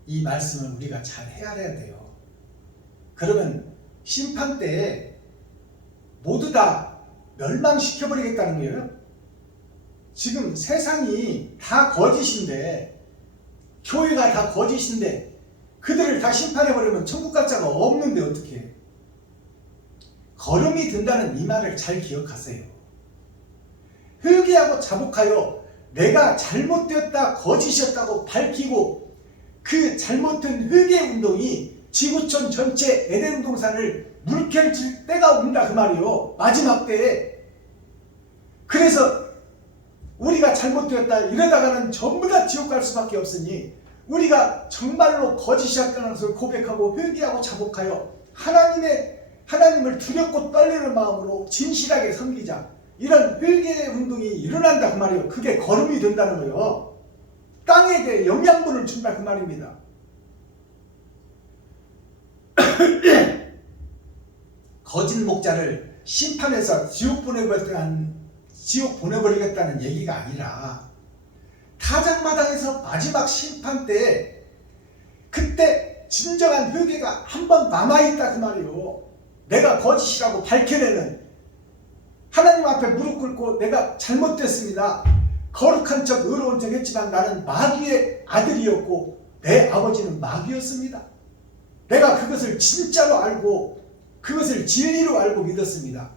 이 말씀을 우리가 잘 헤아려야 돼요. 그러면 심판 때에 모두 다 멸망시켜버리겠다는 거예요. 지금 세상이 다 거짓인데, 교회가 다 거짓인데 그들을 다 심판해버리면 천국 갈 자가 없는데 어떻게 해? 거름이 된다는 이 말을 잘 기억하세요. 회개하고 자복하여 내가 잘못되었다 거짓이었다고 밝히고 그 잘못된 회개 운동이 지구촌 전체 에덴 동산을 물결칠 때가 온다 그 말이요. 마지막 때에. 그래서 우리가 잘못되었다 이러다가는 전부 다 지옥 갈 수밖에 없으니 우리가 정말로 거짓이었다는 것을 고백하고 회개하고 자복하여 하나님을 두렵고 떨리는 마음으로 진실하게 섬기자. 이런 회개의 운동이 일어난다 그 말이에요. 그게 걸음이 된다는 거예요. 땅에게 영양분을 준다 그 말입니다. 거짓 목자를 심판해서 지옥 보내버리겠다는 얘기가 아니라 타작마당에서 마지막 심판 때 그때 진정한 회개가 한 번 남아있다 그 말이에요. 내가 거짓이라고 밝혀내는, 하나님 앞에 무릎 꿇고 내가 잘못됐습니다. 거룩한 척 의로운 척 했지만 나는 마귀의 아들이었고 내 아버지는 마귀였습니다. 내가 그것을 진짜로 알고 그것을 진리로 알고 믿었습니다.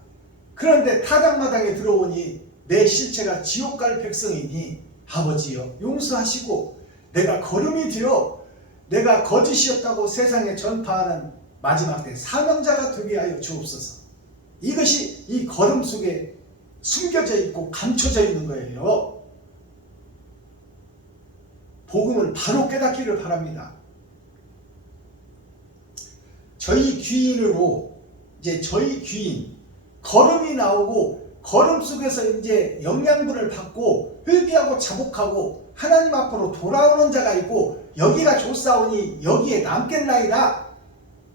그런데 타작마당에 들어오니 내 실체가 지옥 갈 백성이니 아버지여 용서하시고 내가 거름이 되어 내가 거짓이었다고 세상에 전파하는 마지막 때 사명자가 되게 하여 주옵소서. 이것이 이 걸음 속에 숨겨져 있고 감춰져 있는 거예요. 복음을 바로 깨닫기를 바랍니다. 저희 귀인으로 이제 저희 귀인 걸음이 나오고 걸음 속에서 이제 영양분을 받고 회개하고 자복하고 하나님 앞으로 돌아오는 자가 있고 여기가 좋사오니 여기에 남겠나이다.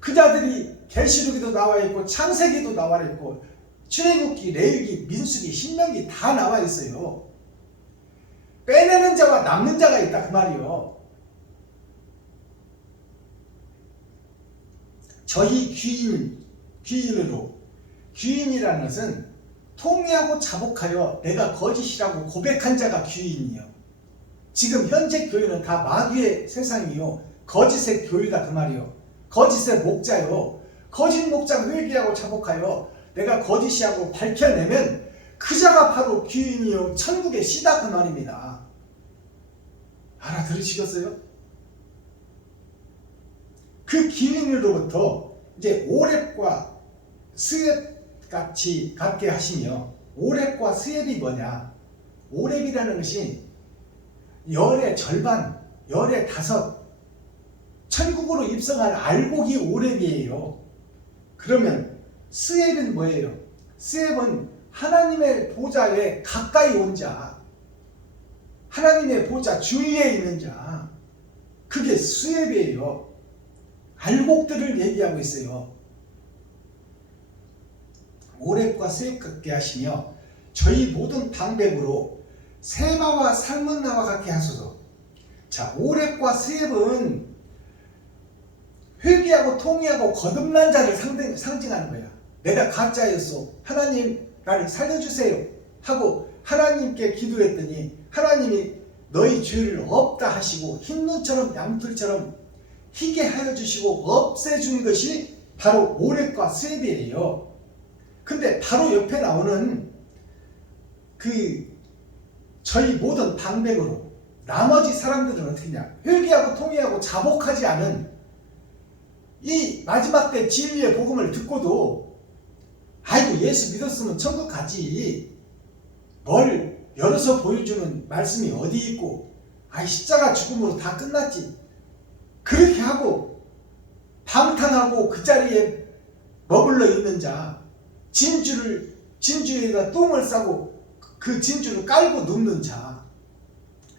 그 자들이 계시록에도 나와 있고 창세기도 나와 있고 출애굽기, 레위기, 민수기, 신명기 다 나와 있어요. 빼내는 자와 남는 자가 있다 그 말이요. 저희 귀인으로, 귀인이라는 것은 통회하고 자복하여 내가 거짓이라고 고백한 자가 귀인이요. 지금 현재 교회는 다 마귀의 세상이요. 거짓의 교회다 그 말이요. 거짓의 목자요. 거짓 목자 회개하고 자복하여 내가 거짓이라고 밝혀내면 그 자가 바로 귀인이요. 천국의 씨다 그 말입니다. 알아들으시겠어요? 그 귀인으로부터 이제 오렙과 스엡 같이 갖게 하시며, 오렙과 스엡이 뭐냐? 오렙이라는 것이 열의 절반, 열의 다섯, 천국으로 입성할 알곡이 오렙이에요. 그러면 스엡은 뭐예요? 스엡은 하나님의 보좌에 가까이 온 자, 하나님의 보좌 주위에 있는 자, 그게 스엡이에요. 알곡들을 얘기하고 있어요. 오렙과 스엡 같게 하시며 저희 모든 방백으로 세마와 살문나와 같게 하소서. 자, 오렙과 스엡은 회개하고 통회하고 거듭난 자를 상징하는 거야. 내가 가짜였어. 하나님 나를 살려주세요 하고 하나님께 기도했더니 하나님이 너희 죄를 없다 하시고 흰 눈처럼 양털처럼 희게 하여 주시고 없애준 것이 바로 오렙과 스엡이에요. 근데 바로 옆에 나오는 저희 모든 방백으로 나머지 사람들은 어떻게 하냐? 회개하고 통회하고 자복하지 않은 이 마지막 때 진리의 복음을 듣고도 아이고 예수 믿었으면 천국 가지, 뭘 열어서 보여주는 말씀이 어디 있고, 아이 십자가 죽음으로 다 끝났지, 그렇게 하고 방탕하고 그 자리에 머물러 있는 자, 진주에다 똥을 싸고 그 진주를 깔고 눕는 자,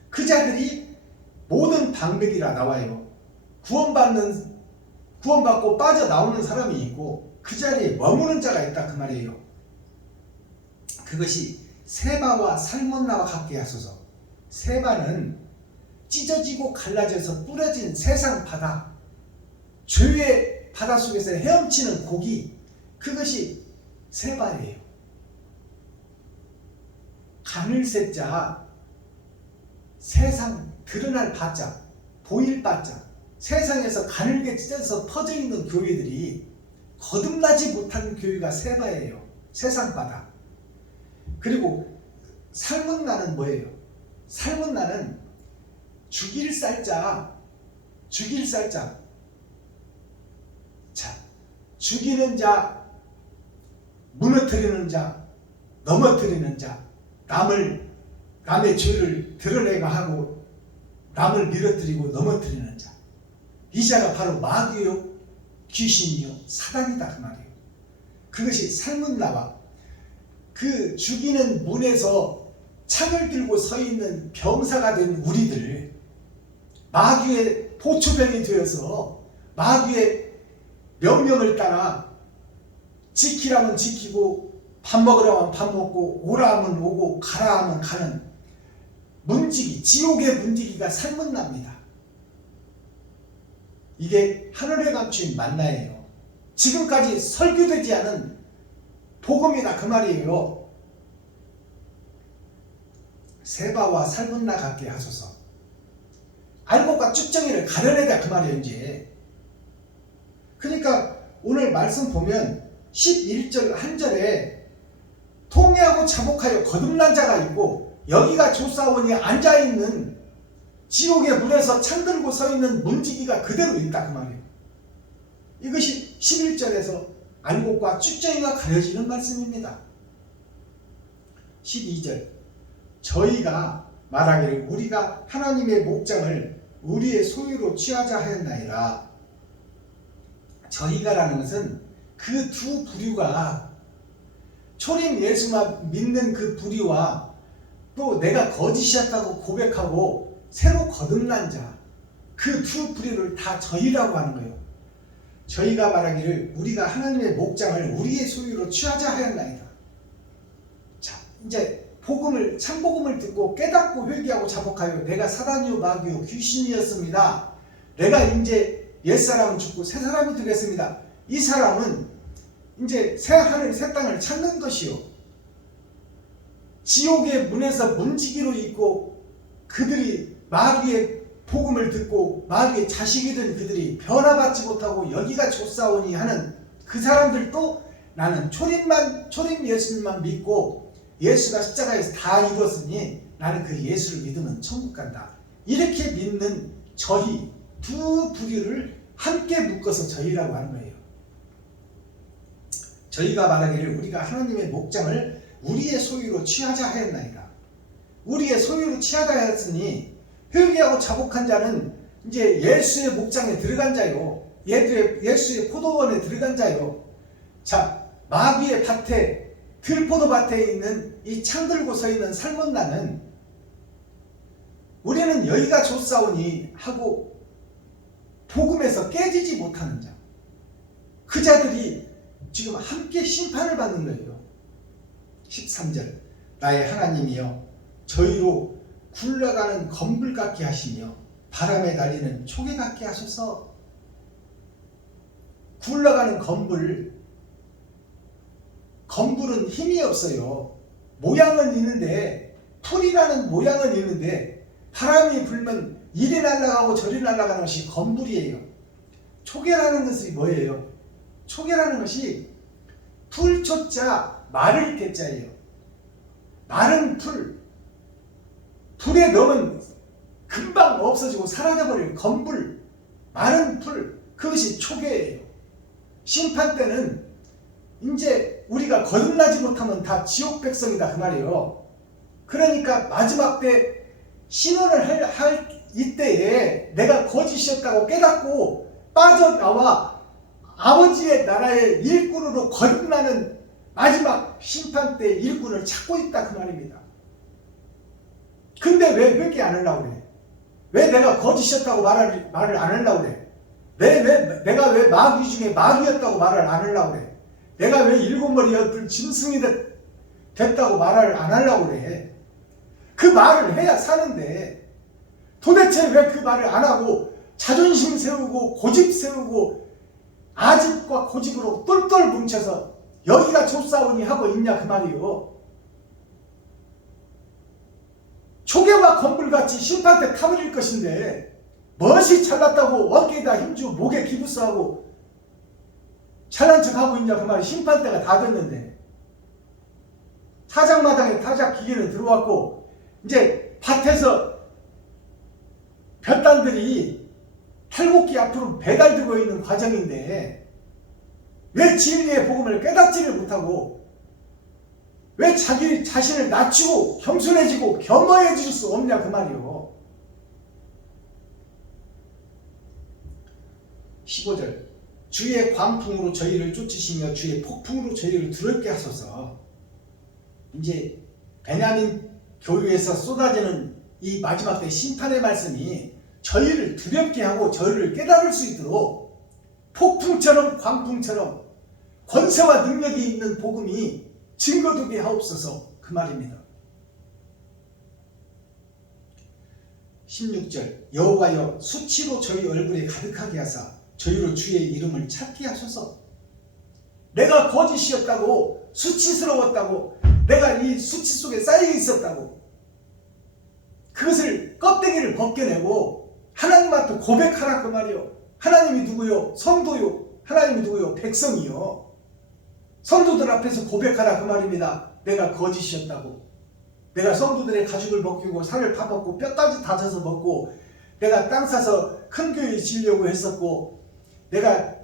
그 자들이 모든 방백이라 나와요. 구원받고 빠져나오는 사람이 있고 그 자리에 머무는 자가 있다 그 말이에요. 그것이 세바와 살몬나와 같게 하소서. 세바는 찢어지고 갈라져서 뿌려진 세상 바다, 죄의 바다 속에서 헤엄치는 고기, 그것이 세바예요. 가늘 세자, 세상 드러날 바자, 보일 바자, 세상에서 가늘게 찢어서 퍼져 있는 교회들이 거듭나지 못한 교회가 세바예요. 세상 바다. 그리고 살문나는 뭐예요? 삶은 나는 죽일 살자. 자, 죽이는 자, 무너뜨리는 자, 넘어뜨리는 자, 남의 죄를 드러내가 하고 남을 밀어뜨리고 넘어뜨리는 자. 이 자가 바로 마귀요, 귀신이요, 사단이다 그 말이에요. 그것이 삶은 나와 그 죽이는 문에서 창을 들고 서 있는 병사가 된 우리들, 마귀의 보초병이 되어서 마귀의 명령을 따라 지키라면 지키고 밥 먹으라 하면 밥 먹고 오라 하면 오고 가라 하면 가는 문지기, 지옥의 문지기가 삶은 납니다. 이게 하늘에 감춘 만나예요. 지금까지 설교되지 않은 복음이다 그 말이에요. 세바와 살문나 같게 하소서. 알곡과 쭉정이를 가려내자 그 말이에요. 이제 그러니까 오늘 말씀 보면 11절 한 절에 통회하고 자복하여 거듭난 자가 있고 여기가 조사원이 앉아있는 지옥의 문에서 창 들고 서 있는 문지기가 그대로 있다 그 말이에요. 이것이 11절에서 알곡과 쭉정이가 가려지는 말씀입니다. 12절 저희가 말하기를 우리가 하나님의 목장을 우리의 소유로 취하자 하였나이다. 저희가라는 것은 그 두 부류가 초림 예수만 믿는 그 부류와 또 내가 거짓이었다고 고백하고 새로 거듭난 자, 그 두 부류를 다 저희라고 하는 거예요. 저희가 말하기를 우리가 하나님의 목장을 우리의 소유로 취하자 하였나이다. 자, 이제 참복음을 듣고 깨닫고 회개하고 자복하여 내가 사단이요 마귀요 귀신이었습니다. 내가 이제 옛사람은 죽고 새 사람이 되겠습니다. 이 사람은 이제 새 하늘 새 땅을 찾는 것이요. 지옥의 문에서 문지기로 있고 그들이 마귀의 복음을 듣고 마귀의 자식이 된 그들이 변화받지 못하고 여기가 좁사오니 하는 그 사람들도 나는 초림 예수님만 믿고 예수가 십자가에서 다 이뤘으니 나는 그 예수를 믿으면 천국 간다. 이렇게 믿는 저희 두 부류를 함께 묶어서 저희라고 하는 거예요. 저희가 말하기를 우리가 하나님의 목장을 우리의 소유로 취하자 하였나이다. 우리의 소유로 취하자 하였으니 회개하고 자복한 자는 이제 예수의 목장에 들어간 자요. 예수의 포도원에 들어간 자요. 자, 마귀의 밭에 들포도밭에 있는 이 창 들고 서 있는 삶은 나는 우리는 여기가 좋사오니 하고 복음에서 깨지지 못하는 자, 그 자들이 지금 함께 심판을 받는 거예요. 13절 나의 하나님이여 저희로 굴러가는 검불 같게 하시며 바람에 달리는 초계 같게 하소서. 굴러가는 검불은 힘이 없어요. 모양은 있는데 풀이라는 모양은 있는데 바람이 불면 이리 날아가고 저리 날아가는 것이 검불이에요. 초계라는 것이 뭐예요? 초계라는 것이 풀초자 마를 개자예요. 마른 불에 넣으면 금방 없어지고 사라져버려요. 검불, 마른 풀, 그것이 초계예요. 심판 때는 이제 우리가 거듭나지 못하면 다 지옥 백성이다 그 말이에요. 그러니까 마지막 때 신원을 할 이때에 내가 거짓이었다고 깨닫고 빠져나와 아버지의 나라의 일꾼으로 거듭나는 마지막 심판 때 일꾼을 찾고 있다 그 말입니다. 근데 왜 회개 안 하려고 그래? 왜 내가 거짓이었다고 말을 안 하려고 그래? 내가 왜 마귀 중에 마귀였다고 말을 안 하려고 그래? 내가 왜 일곱머리 엿을 짐승이 됐다고 말을 안 하려고 그래? 그 말을 해야 사는데 도대체 왜 그 말을 안 하고 자존심 세우고 고집 세우고 아집과 고집으로 똘똘 뭉쳐서 여기가 좁사오니 하고 있냐 그 말이요. 초계와 검불같이 심판 때 타버릴 것인데 멋이 잘났다고 어깨에다 힘주고 목에 기부스하고 잘난 척하고 있냐 그 말이. 심판 때가 다 됐는데 타작마당에 타작 기계는 들어왔고 이제 밭에서 볕단들이 탈곡기 앞으로 배달되고 있는 과정인데 왜 진리의 복음을 깨닫지를 못하고 왜 자기 자신을 낮추고 겸손해지고 겸허해질 수 없냐 그 말이요. 15절 주의 광풍으로 저희를 쫓으시며 주의 폭풍으로 저희를 두렵게 하소서. 이제 베냐민 교회에서 쏟아지는 이 마지막 때 심판의 말씀이 저희를 두렵게 하고 저희를 깨달을 수 있도록 폭풍처럼 광풍처럼 권세와 능력이 있는 복음이 증거되게 하옵소서 그 말입니다. 16절 여호와여 수치로 저희 얼굴에 가득하게 하사 저희로 주의 이름을 찾게 하소서. 내가 거짓이었다고 수치스러웠다고 내가 이 수치 속에 쌓여 있었다고 그것을 껍데기를 벗겨내고 하나님 앞에 고백하라 그 말이요. 하나님이 누구요? 성도요. 하나님이 누구요? 백성이요. 성도들 앞에서 고백하라 그 말입니다. 내가 거짓이었다고. 내가 성도들의 가죽을 벗기고 살을 파먹고 뼈까지 다져서 먹고 내가 땅 사서 큰 교회 지으려고 했었고 내가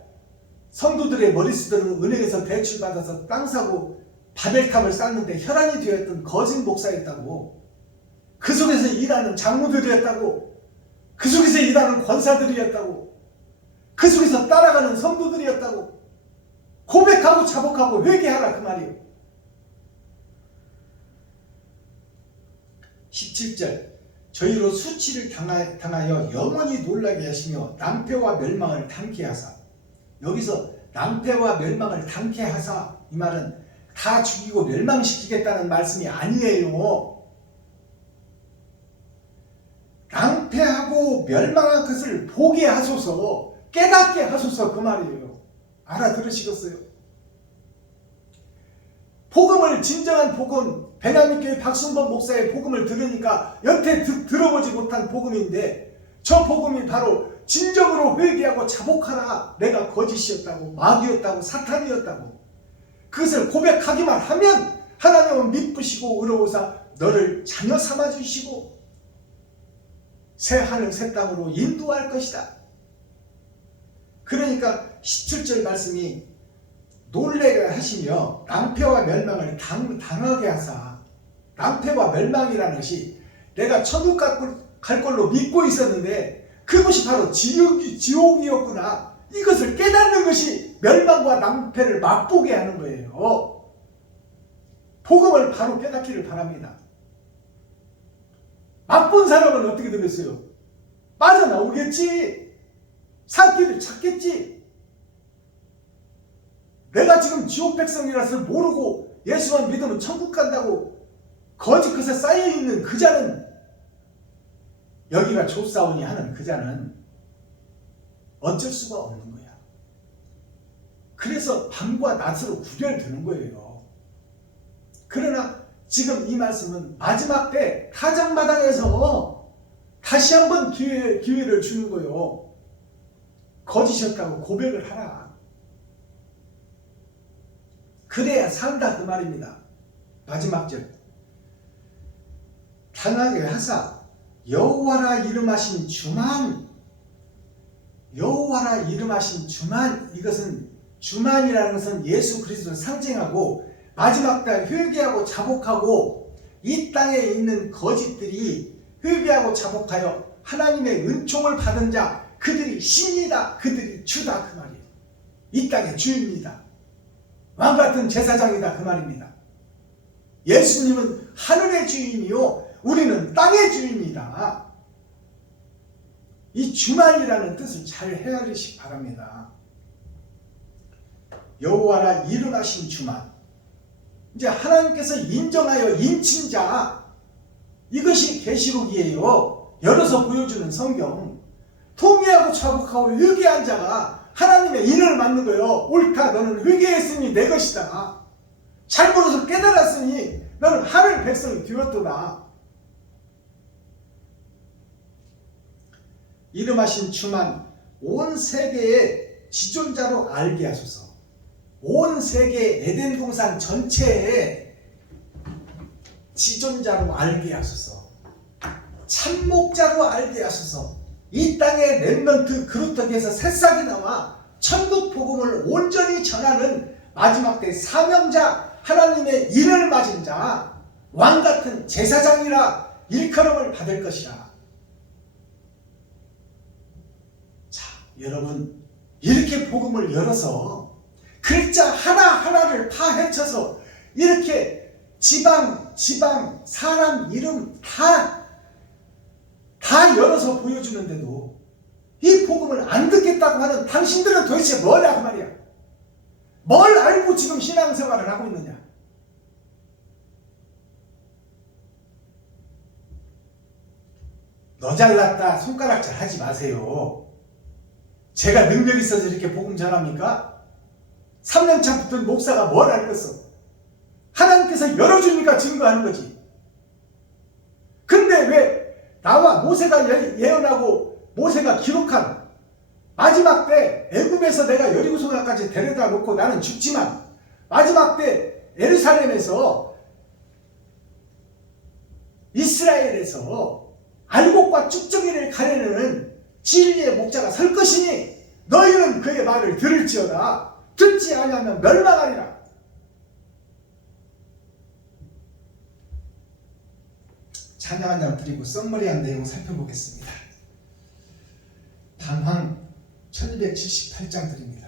성도들의 머리수들은 은행에서 대출 받아서 땅 사고 바벨탑을 쌓는데 혈안이 되었던 거짓 목사였다고. 그 속에서 일하는 장로들이었다고. 그 속에서 일하는 권사들이었다고. 그 속에서 따라가는 성도들이었다고. 고백하고 자복하고 회개하라 그 말이에요. 17절 저희로 수치를 당하여 영원히 놀라게 하시며 낭패와 멸망을 당케 하사. 여기서 낭패와 멸망을 당케 하사 이 말은 다 죽이고 멸망시키겠다는 말씀이 아니에요. 낭패하고 멸망한 것을 보게 하소서, 깨닫게 하소서 그 말이에요. 알아들으시겠어요? 복음을 진정한 복음 베냐민교회 박순범 목사의 복음을 들으니까 여태 들어보지 못한 복음인데 저 복음이 바로 진정으로 회개하고 자복하라. 내가 거짓이었다고 마귀였다고 사탄이었다고 그것을 고백하기만 하면 하나님은 미쁘시고 의로우사 너를 자녀 삼아주시고 새 하늘 새 땅으로 인도할 것이다. 그러니까 17절 말씀이 놀래게 하시며 낭패와 멸망을 당하게 하사. 낭패와 멸망이라는 것이 내가 천국 갈 걸로 믿고 있었는데 그것이 바로 지옥이었구나. 이것을 깨닫는 것이 멸망과 낭패를 맛보게 하는 거예요. 복음을 바로 깨닫기를 바랍니다. 맛본 사람은 어떻게 되겠어요? 빠져나오겠지. 산길을 찾겠지. 내가 지금 지옥 백성이라서 모르고 예수만 믿으면 천국 간다고 거짓 것에 쌓여있는 그 자는 여기가 좁사오니 하는 그 자는 어쩔 수가 없는 거야. 그래서 밤과 낮으로 구별되는 거예요. 그러나 지금 이 말씀은 마지막 때 타작마당에서 다시 한번 기회를 주는 거예요. 거짓이었다고 고백을 하라. 그래야 산다 그 말입니다. 마지막 절 당하게 하사 여호와라 이름하신 주만. 여호와라 이름하신 주만. 이것은 주만이라는 것은 예수 그리스도를 상징하고 마지막 날 회개하고 자복하고 이 땅에 있는 거짓들이 회개하고 자복하여 하나님의 은총을 받은 자 그들이 신이다. 그들이 주다 그 말이에요. 이 땅의 주입니다. 왕같은 제사장이다 그 말입니다. 예수님은 하늘의 주인이요 우리는 땅의 주인이다. 이 주만이라는 뜻을 잘 헤아리시기 바랍니다. 여호와라 이름하신 주만. 이제 하나님께서 인정하여 인친 자, 이것이 계시록이에요. 열어서 보여주는 성경. 통회하고 자복하고 회개한 자가 하나님의 인을 맡는 거예요. 옳다 너는 회개했으니 내 것이다. 잘못해서 깨달았으니 너는 하늘 백성이 되었도다. 이름하신 주만 온 세계의 지존자로 알게 하소서. 온 세계 에덴 동산 전체에 지존자로 알게 하소서. 참목자로 알게 하소서. 이 땅의 렘넌트 그루터기에서 새싹이 나와 천국 복음을 온전히 전하는 마지막 때 사명자, 하나님의 일을 맞은 자, 왕같은 제사장이라 일컬음을 받을 것이라. 자, 여러분, 이렇게 복음을 열어서 글자 하나하나를 파헤쳐서 이렇게 지방, 사람 이름 다 열어서 보여주는데도 이 복음을 안 듣겠다고 하는 당신들은 도대체 뭐냐 그 말이야. 뭘 알고 지금 신앙생활을 하고 있느냐. 너 잘났다 손가락질 하지 마세요. 제가 능력 있어서 이렇게 복음 전합니까? 3년차 붙은 목사가 뭘 알겠어. 하나님께서 열어주니까 증거하는 거지. 근데 왜 나와 모세가 예언하고 모세가 기록한 마지막 때 애굽에서 내가 여리고성까지 데려다 놓고 나는 죽지만 마지막 때 예루살렘에서 이스라엘에서 알곡과 쭉정이를 가려내는 진리의 목자가 설 것이니 너희는 그의 말을 들을지어다. 듣지 아니하면 멸망하리라. 찬양 한 장 드리고 썸머리한 내용 살펴보겠습니다. 단황 1278장 드립니다.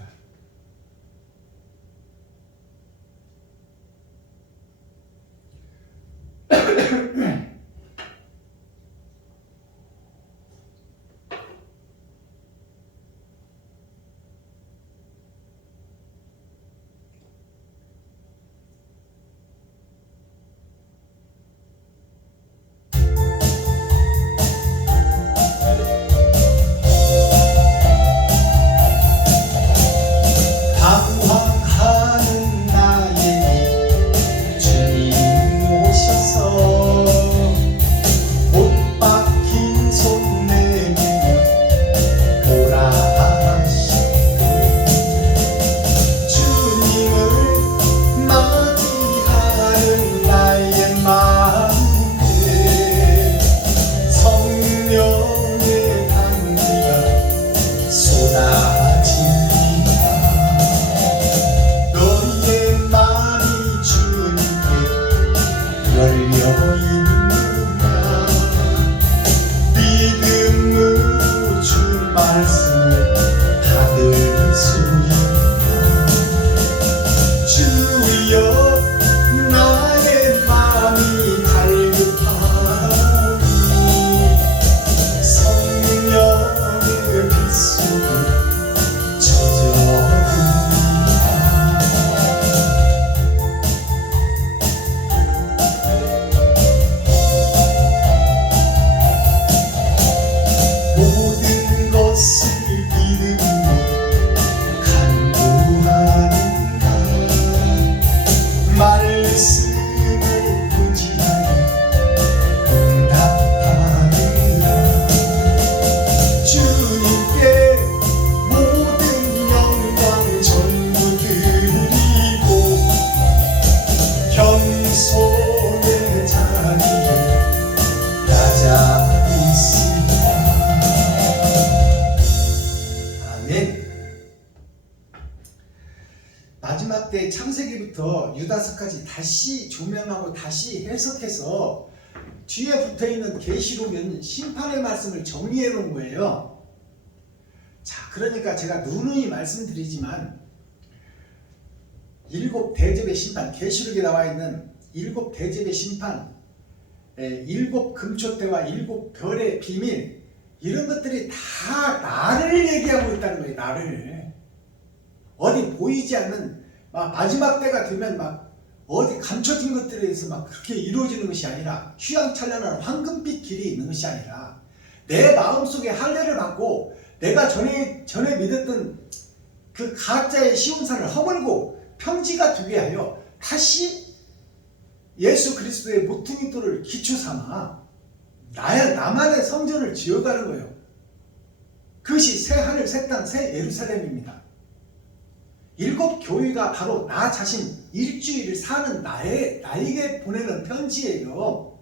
당황하는 나에게 주님 오셔서 못 박힌 손 내밀며 보라 하시고 주님을 맞이하는 나의 마음에 성령의 강기가 쏟아집니다. 열려있느냐 믿음으로 주 말씀을 받을 수 있나. 주여 나의 마음이 갈급하니 성령의 빗속에 젖어듭니다. 모든 것을 믿음으로 간구하는가. 말씀을 부지하니 응답하느라. 주님께 모든 영광 전부 드리고 겸손의 자리에 낮아 마지막 때 창세기부터 유다서까지 다시 조명하고 다시 해석해서 뒤에 붙어있는 계시록은 심판의 말씀을 정리해 놓은 거예요. 자, 그러니까 제가 누누이 말씀드리지만 일곱 대접의 심판, 계시록에 나와 있는 일곱 대접의 심판, 일곱 금초대와 일곱 별의 비밀, 이런 것들이 다 나를 얘기하고 있다는 거예요. 나를. 어디 보이지 않는 마지막 때가 되면 막 어디 감춰진 것들에 대해서 막 그렇게 이루어지는 것이 아니라 휘황찬란한 황금빛 길이 있는 것이 아니라 내 마음속에 할례를 받고 내가 전에 믿었던 그 가짜의 시온산을 허물고 평지가 되게 하여 다시 예수 그리스도의 모퉁이 돌을 기초 삼아 나만의 성전을 지어가는 거예요. 그것이 새 하늘 새 땅 새 예루살렘입니다. 일곱 교회가 바로 나 자신 일주일을 사는 나에게 보내는 편지예요.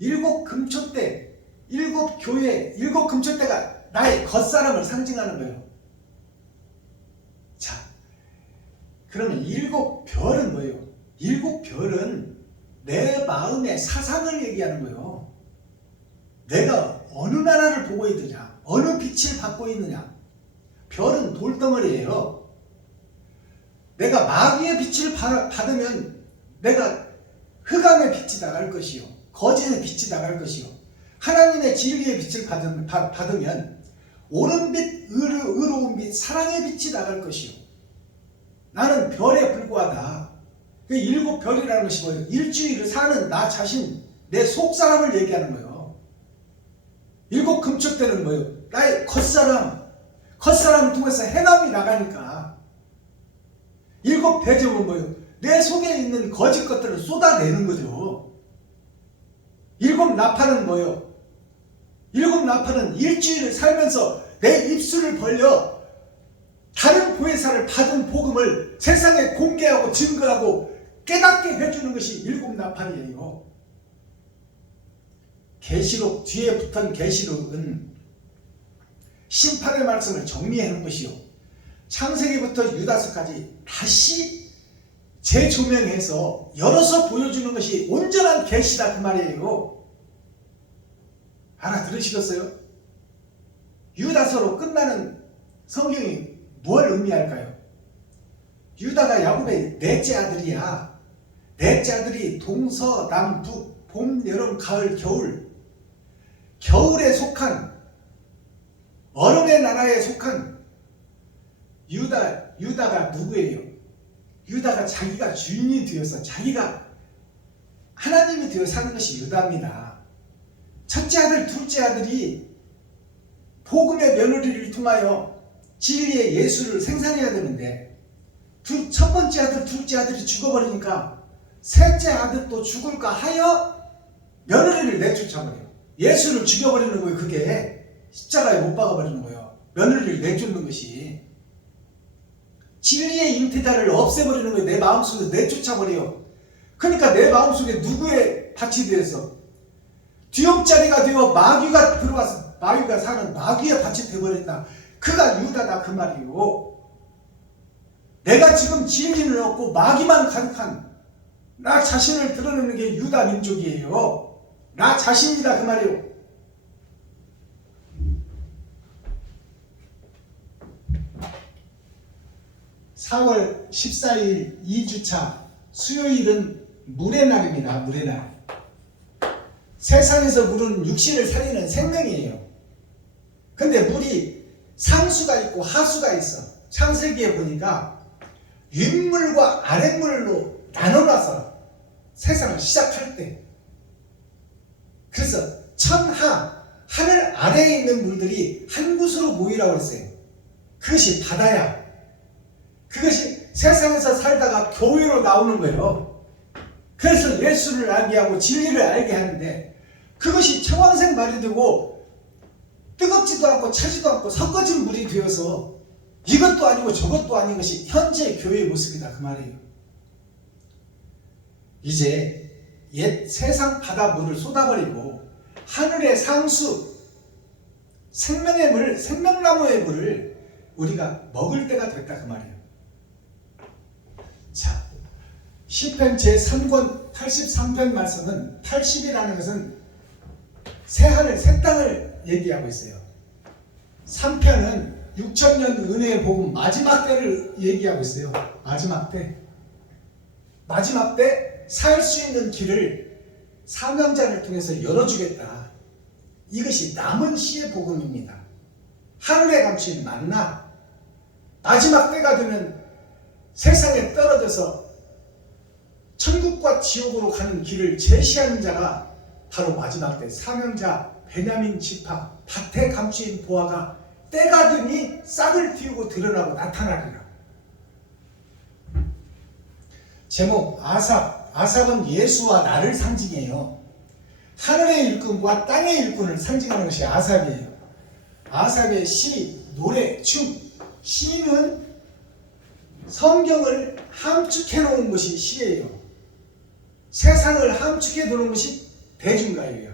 일곱 금초대, 일곱 교회, 일곱 금초대가 나의 겉사람을 상징하는 거예요. 자, 그러면 일곱 별은 뭐예요? 일곱 별은 내 마음의 사상을 얘기하는 거예요. 내가 어느 나라를 보고 있느냐, 어느 빛을 받고 있느냐. 별은 돌덩어리예요. 내가 마귀의 빛을 받으면 내가 흑암의 빛이 나갈 것이요, 거짓의 빛이 나갈 것이요, 하나님의 진리의 빛을 받으면 옳은 빛, 의로운 빛, 사랑의 빛이 나갈 것이요. 나는 별에 불과하다. 그 일곱 별이라는 것이 뭐예요? 일주일을 사는 나 자신, 내 속사람을 얘기하는 거예요. 일곱 금초대는 뭐예요? 나의 겉사람을 통해서 해남이 나가니까. 일곱 대접은 뭐예요? 내 속에 있는 거짓 것들을 쏟아내는 거죠. 일곱 나팔은 뭐예요? 일곱 나팔은 일주일을 살면서 내 입술을 벌려 다른 보혜사를 받은 복음을 세상에 공개하고 증거하고 깨닫게 해주는 것이 일곱 나팔이에요. 계시록 뒤에 붙은 계시록은 심판의 말씀을 정리해 놓은 것이요, 창세기부터 유다서까지 다시 재조명해서 열어서 보여주는 것이 온전한 계시다 그 말이에요. 알아들으시겠어요? 유다서로 끝나는 성경이 뭘 의미할까요? 유다가 야곱의 넷째 아들이야. 넷째 아들이 동서남북, 봄, 여름, 가을, 겨울에 속한, 얼음의 나라에 속한 유다가 누구예요? 유다가 자기가 주인이 되어서 자기가 하나님이 되어 사는 것이 유다입니다. 첫째 아들, 둘째 아들이 복음의 며느리를 통하여 진리의 예수를 생산해야 되는데 첫 번째 아들, 둘째 아들이 죽어버리니까 셋째 아들도 죽을까 하여 며느리를 내쫓아버려요. 예수를 죽여버리는 거예요. 그게 십자가에 못 박아버리는 거예요. 며느리를 내쫓는 것이. 진리의 잉태자를 없애버리는 거예요. 내 마음속에 내쫓아버려요. 그러니까 내 마음속에 누구의 밭이 되어서 뒤엎자리가 되어 마귀가 들어와서 마귀가 사는 마귀의 밭이 되어버린다. 그가 유다다 그 말이요. 내가 지금 진리를 얻고 마귀만 가득한 나 자신을 드러내는 게 유다 민족이에요. 나 자신이다 그 말이요. (4월 14일) 2주차 수요일은 물의 날입니다. 물의 날. 세상에서 물은 육신을 살리는 생명이에요. 근데 물이 상수가 있고 하수가 있어. 창세기에 보니까 윗물과 아랫물로 나눠놔서 세상을 시작할 때, 그래서 하늘 아래에 있는 물들이 한 곳으로 모이라고 했어요. 그것이 바다야. 그것이 세상에서 살다가 교회로 나오는 거예요. 그래서 예수를 알게 하고 진리를 알게 하는데, 그것이 청황색 말이 되고 뜨겁지도 않고 차지도 않고 섞어진 물이 되어서 이것도 아니고 저것도 아닌 것이 현재 교회의 모습이다 그 말이에요. 이제 옛 세상 바다 물을 쏟아버리고 하늘의 상수, 생명의 물, 생명나무의 물을 우리가 먹을 때가 됐다 그 말이에요. 자, 시편 제3권 83편 말씀은 80이라는 것은 새하늘 새 땅을 얘기하고 있어요. 3편은 6천년 은혜의 복음 마지막 때를 얘기하고 있어요. 마지막 때 살 수 있는 길을 사명자를 통해서 열어주겠다. 이것이 남은 시의 복음입니다. 하늘에 감추인 만나, 마지막 때가 되면 세상에 떨어져서 천국과 지옥으로 가는 길을 제시하는 자가 바로 마지막 때 사명자 베냐민 지파, 밭에 감추인 보아가 때가 되니 싹을 틔우고 드러나고 나타나리라. 제목 아삽은 예수와 나를 상징해요. 하늘의 일꾼과 땅의 일꾼을 상징하는 것이 아삽이에요. 아삽의 시, 노래, 춤. 시는 성경을 함축해 놓은 것이 시예요. 세상을 함축해 두는 것이 대중가요예요.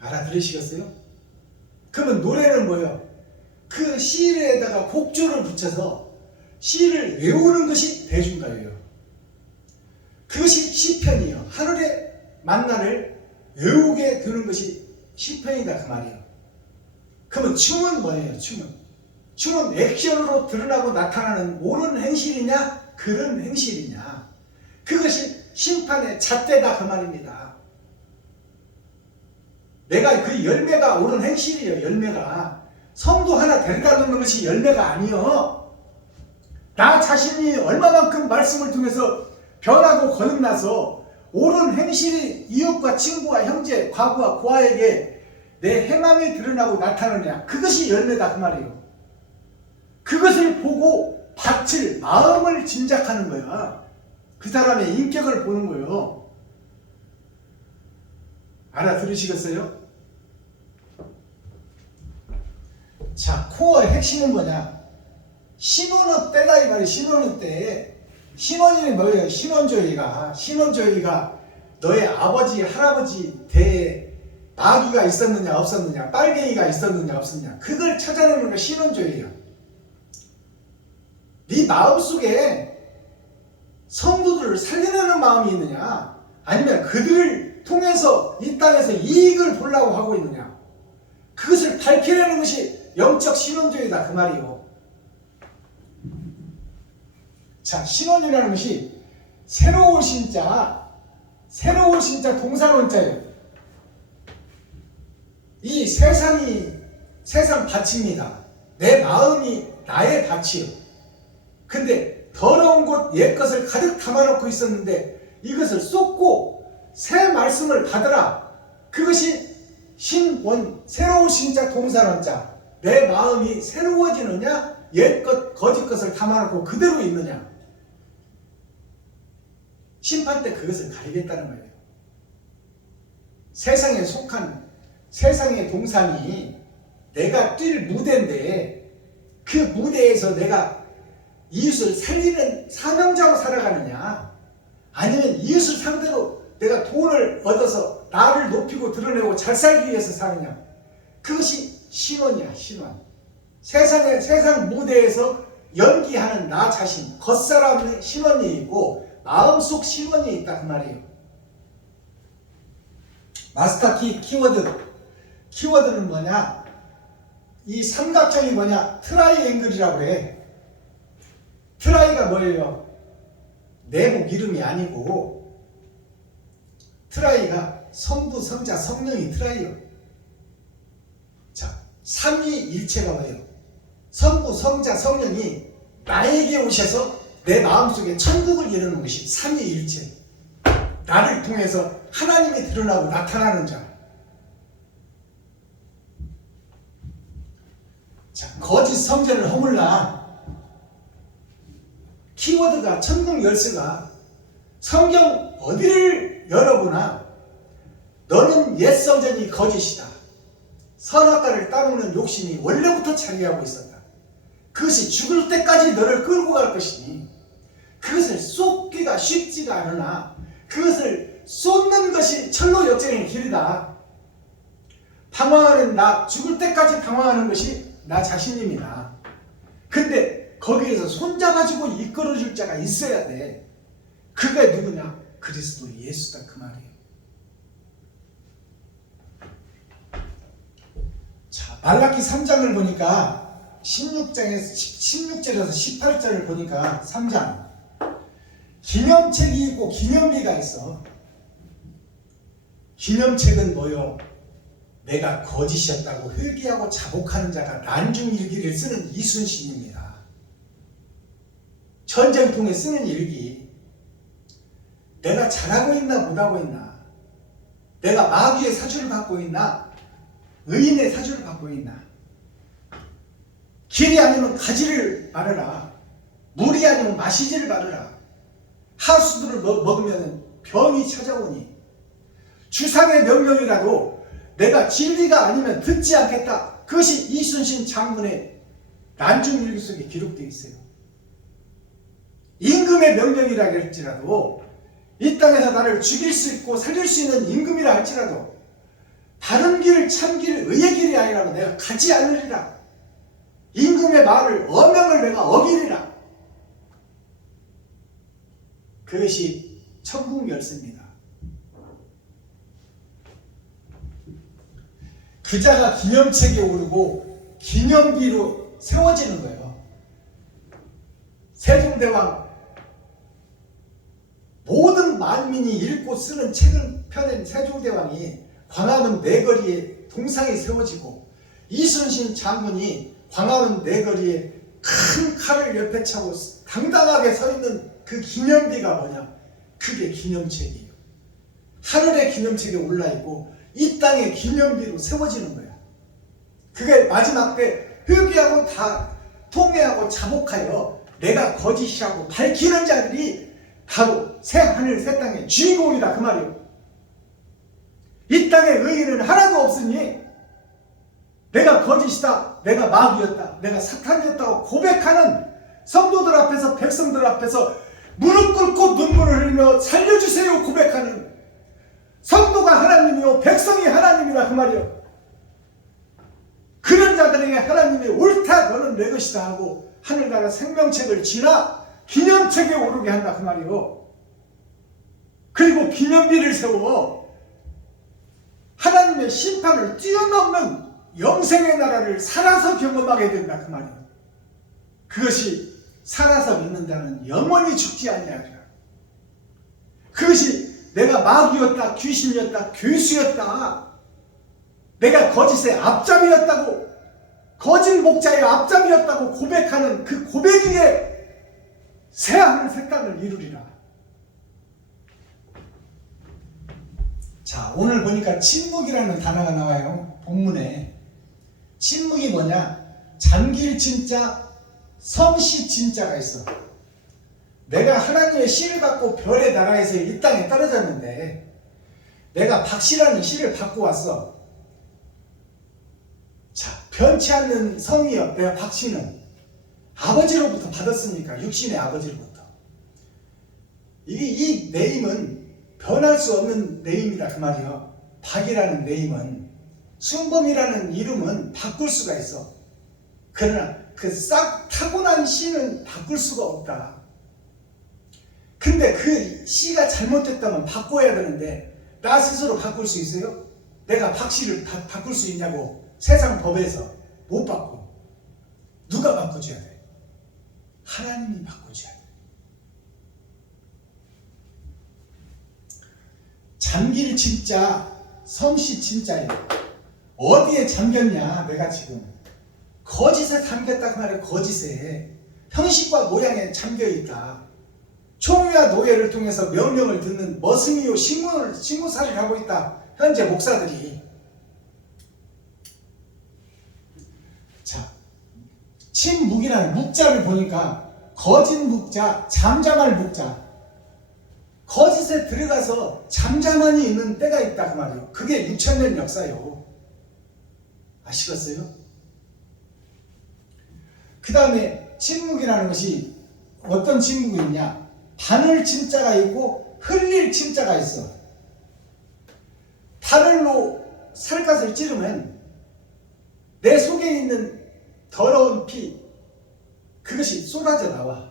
알아들으시겠어요? 그러면 노래는 뭐예요? 그 시에다가 곡조를 붙여서 시를 외우는 것이 대중가요예요. 그것이 시편이에요. 하늘의 만나를 외우게 되는 것이 시편이다 그 말이에요. 그러면 춤은 뭐예요? 춤은 액션으로 드러나고 나타나는 옳은 행실이냐 그런 행실이냐, 그것이 심판의 잣대다 그 말입니다. 내가 그 열매가 옳은 행실이에요. 열매가 성도 하나 데려다 놓는 것이 열매가 아니요. 나 자신이 얼마만큼 말씀을 통해서 변하고 거듭나서 옳은 행실이 이웃과 친구와 형제, 과부와 고아에게 내 행함이 드러나고 나타나느냐, 그것이 열매다 그 말이에요. 그것을 보고 바칠 마음을 짐작하는 거야. 그 사람의 인격을 보는 거예요. 알아들으시겠어요? 자, 코어의 핵심은 뭐냐? 신혼의 때다 이 말이에요. 신혼의 때. 신혼이 뭐예요? 신혼조회가 너의 아버지, 할아버지 대에 마귀가 있었느냐 없었느냐, 빨갱이가 있었느냐 없었느냐, 그걸 찾아내는 게 신혼조회예요. 네 마음속에 성도들을 살려내는 마음이 있느냐, 아니면 그들을 통해서 이 땅에서 이익을 보려고 하고 있느냐, 그것을 밝혀내는 것이 영적 신혼조회다 그 말이에요. 자, 신혼이라는 것이 새로운 신자 동사원자예요. 이 세상 밭입니다. 내 마음이 나의 밭이요. 근데 더러운 곳 옛것을 가득 담아놓고 있었는데 이것을 쏟고 새 말씀을 받으라. 그것이 신원, 새로운 신자 동사원자. 내 마음이 새로워지느냐, 옛것 거짓 것을 담아놓고 그대로 있느냐. 심판 때 그것을 가리겠다는 거예요. 세상에 속한 세상의 동산이 내가 뛸 무대인데 그 무대에서 내가 이웃을 살리는 사명자로 살아가느냐, 아니면 이웃을 상대로 내가 돈을 얻어서 나를 높이고 드러내고 잘 살기 위해서 사느냐, 그것이 신원이야. 신원. 세상 무대에서 연기하는 나 자신, 겉사람의 신원이 있고 마음속 신원이 있다 그 말이에요. 마스터 키워드는 뭐냐? 이 삼각형이 뭐냐? 트라이앵글이라고 그래. 트라이가 뭐예요? 내복 이름이 아니고 트라이가 성부, 성자, 성령이 트라이요. 자, 삼위일체가 뭐예요? 성부, 성자, 성령이 나에게 오셔서 내 마음속에 천국을 이루는 것이 삼위일체. 나를 통해서 하나님이 드러나고 나타나는 자. 자, 거짓 성전을 허물라. 키워드가, 천국 열쇠가 성경 어디를 열어보나 너는 옛 성전이 거짓이다. 선악과를 따먹는 욕심이 원래부터 자리하고 있었다. 그것이 죽을 때까지 너를 끌고 갈 것이니 그것을 쏟기가 쉽지가 않으나 그것을 쏟는 것이 철로 역전의 길이다. 방황하는 나, 죽을 때까지 방황하는 것이 나 자신입니다. 근데 거기에서 손잡아주고 이끌어줄 자가 있어야 돼. 그게 누구냐? 그리스도 예수다 그 말이에요. 자, 말라기 3장을 보니까 16절에서 18절을 보니까 3장 기념책이 있고 기념비가 있어. 기념책은 뭐요? 내가 거짓이었다고 회개하고 자복하는 자가 난중일기를 쓰는 이순신입니다. 전쟁통에 쓰는 일기. 내가 잘하고 있나 못하고 있나, 내가 마귀의 사주를 받고 있나 의인의 사주를 받고 있나, 길이 아니면 가지를 바르라, 물이 아니면 마시지를 바르라, 하수들을 먹으면 병이 찾아오니, 주상의 명령이라도 내가 진리가 아니면 듣지 않겠다. 그것이 이순신 장군의 난중일기 속에 기록되어 있어요. 임금의 명령이라 할지라도, 이 땅에서 나를 죽일 수 있고 살릴 수 있는 임금이라 할지라도 바른 길, 참 길, 의의 길이 아니라고 내가 가지 않으리라. 임금의 말을, 어명을 내가 어기리라. 그것이 천국 열쇠입니다. 그자가 기념책에 오르고 기념비로 세워지는 거예요. 세종대왕 모든 만민이 읽고 쓰는 책을 펴낸 세종대왕이 광화문 내거리에 동상이 세워지고 이순신 장군이 광화문 내거리에 큰 칼을 옆에 차고 당당하게 서 있는 그 기념비가 뭐냐? 그게 기념책이에요. 하늘의 기념책에 올라있고 이 땅의 기념비로 세워지는 거야. 그게 마지막 때 회개하고 다 통회하고 자복하여 내가 거짓이라고 밝히는 자들이 바로 새 하늘 새 땅의 주인공이다 그 말이에요. 이 땅에 의인은 하나도 없으니 내가 거짓이다, 내가 마귀였다, 내가 사탄이었다고 고백하는 성도들 앞에서 백성들 앞에서 무릎 꿇고 눈물을 흘리며 살려주세요 고백하는 성도가 하나님이요 백성이 하나님이다 그 말이에요. 그런 자들에게 하나님이 옳다 너는 내 것이다 하고 하늘나라 생명책을 지나 기념책에 오르게 한다 그 말이에요. 그리고 기념비를 세워 하나님의 심판을 뛰어넘는 영생의 나라를 살아서 경험하게 된다 그 말이에요. 그것이 살아서 믿는다는 영원히 죽지 아니하리라. 그것이 내가 마귀였다, 귀신이었다, 괴수였다, 내가 거짓의 앞잡이였다고, 거짓 목자의 앞잡이였다고 고백하는 그 고백 위에 새하늘 새 땅을 이루리라. 자, 오늘 보니까 침묵이라는 단어가 나와요. 본문에. 침묵이 뭐냐? 잠길 진짜, 성시 진짜가 있어. 내가 하나님의 씨를 받고 별의 나라에서 이 땅에 떨어졌는데 내가 박씨라는 씨를 받고 왔어. 자, 변치 않는 성이여. 내가 박씨는 아버지로부터 받았으니까, 육신의 아버지로부터. 이 네임은 변할 수 없는 네임이다 그 말이요. 박이라는 네임은, 순범이라는 이름은 바꿀 수가 있어. 그러나 그 싹 타고난 씨는 바꿀 수가 없다. 근데 그 씨가 잘못됐다면 바꿔야 되는데 나 스스로 바꿀 수 있어요? 내가 박씨를 바꿀 수 있냐고. 세상 법에서 못 바꿔. 누가 바꿔줘야 돼? 하나님이 바꿔줘야 돼. 잠길 진짜, 성시 진짜예요. 어디에 잠겼냐? 내가 지금 거짓에 잠겼다 그 말이에요. 거짓에, 형식과 모양에 잠겨있다. 총회와 노예를 통해서 명령을 듣는 머슴이요 신고살이를 하고 있다. 현재 목사들이. 자, 침묵이라는 묵자를 보니까 거짓 묵자, 잠잠할 묵자. 거짓에 들어가서 잠잠하니 있는 때가 있다 그 말이에요. 그게 6,000년 역사요. 아시겠어요? 그 다음에 침묵이라는 것이 어떤 침묵이 있냐? 바늘 침자가 있고 흘릴 침자가 있어. 바늘로 살갗을 찌르면 내 속에 있는 더러운 피, 그것이 쏟아져 나와.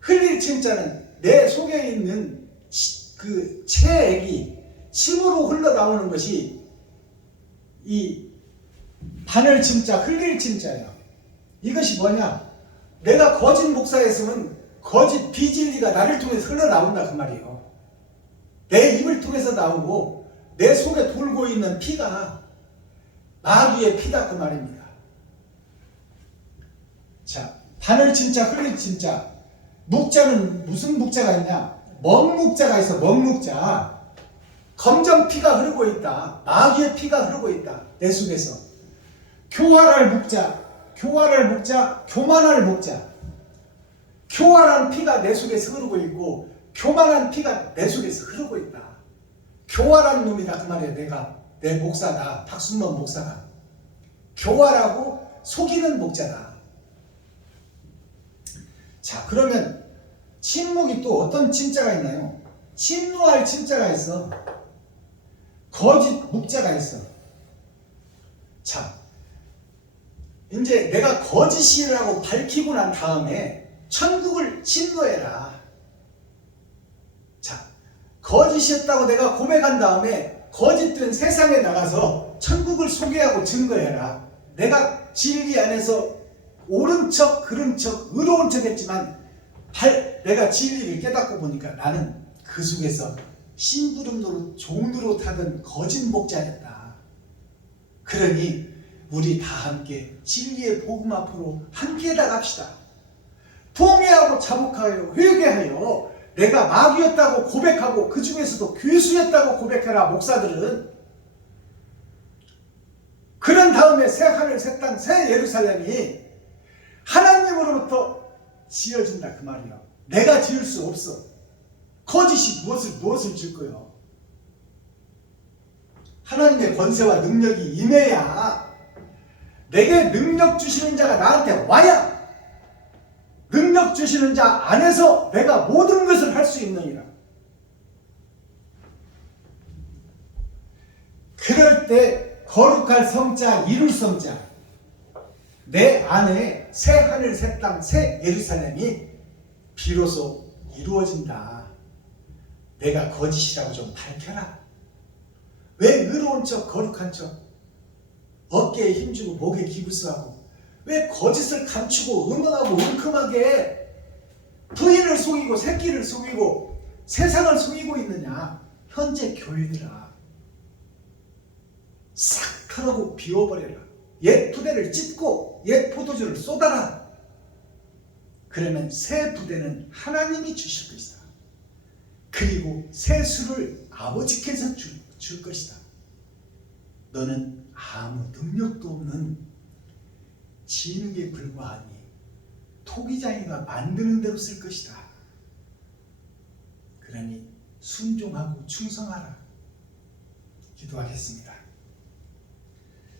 흘릴 침자는 내 속에 있는 그 체액이 침으로 흘러나오는 것이 이 바늘 침자, 흘릴 침자예요. 이것이 뭐냐? 내가 거짓 목사였으면 거짓 비진리가 나를 통해서 흘러나온다 그 말이에요. 내 입을 통해서 나오고 내 속에 돌고 있는 피가 마귀의 피다 그 말입니다. 자, 바늘 침자, 흘릴 침자. 묵자는 무슨 묵자가 있냐? 먹묵자가 있어. 먹묵자. 검정 피가 흐르고 있다. 마귀의 피가 흐르고 있다. 내 속에서. 교활할 묵자. 교활할 묵자, 교만할 묵자. 교활한 피가 내 속에서 흐르고 있고 교만한 피가 내 속에서 흐르고 있다. 교활한 놈이다 그 말이에요. 내가 내 목사다. 박순범 목사가 교활하고 속이는 목자다. 자, 그러면 침묵이 또 어떤 침자가 있나요? 침노할 침자가 있어. 거짓 묵자가 있어. 자, 이제 내가 거짓이라고 밝히고 난 다음에 천국을 진노해라. 자, 거짓이었다고 내가 고백한 다음에 거짓된 세상에 나가서 천국을 소개하고 증거해라. 내가 진리 안에서 옳은 척, 그른 척, 의로운 척 했지만 내가 진리를 깨닫고 보니까 나는 그 속에서 심부름 노릇, 종노릇 하던 거짓 목자였다. 그러니 우리 다 함께 진리의 복음 앞으로 함께 나갑시다. 통회하고 자복하여 회개하여 내가 마귀였다고 고백하고 그 중에서도 괴수였다고 고백해라. 목사들은 그런 다음에 새 하늘 새 땅 새 예루살렘이 하나님으로부터 지어진다 그 말이야. 내가 지을 수 없어. 거짓이 무엇을 줄 거요? 하나님의 권세와 능력이 임해야, 내게 능력 주시는 자가 나한테 와야 능력 주시는 자 안에서 내가 모든 것을 할 수 있느니라. 그럴 때 거룩할 성자, 이룰 성자, 내 안에 새 하늘 새 땅 새 예루살렘이 비로소 이루어진다. 내가 거짓이라고 좀 밝혀라. 왜 의로운 척 거룩한 척 어깨에 힘주고 목에 기부스하고 왜 거짓을 감추고 음악하고 은큼하게 부인을 속이고 새끼를 속이고 세상을 속이고 있느냐. 현재 교회들아, 싹 털어고 비워버려라. 옛 부대를 찢고 옛 포도주를 쏟아라. 그러면 새 부대는 하나님이 주실 것이다. 그리고 새 술을 아버지께서 줄 것이다. 너는 아무 능력도 없는 지능에 불과하니 토기장이가 만드는 대로 쓸 것이다. 그러니 순종하고 충성하라. 기도하겠습니다.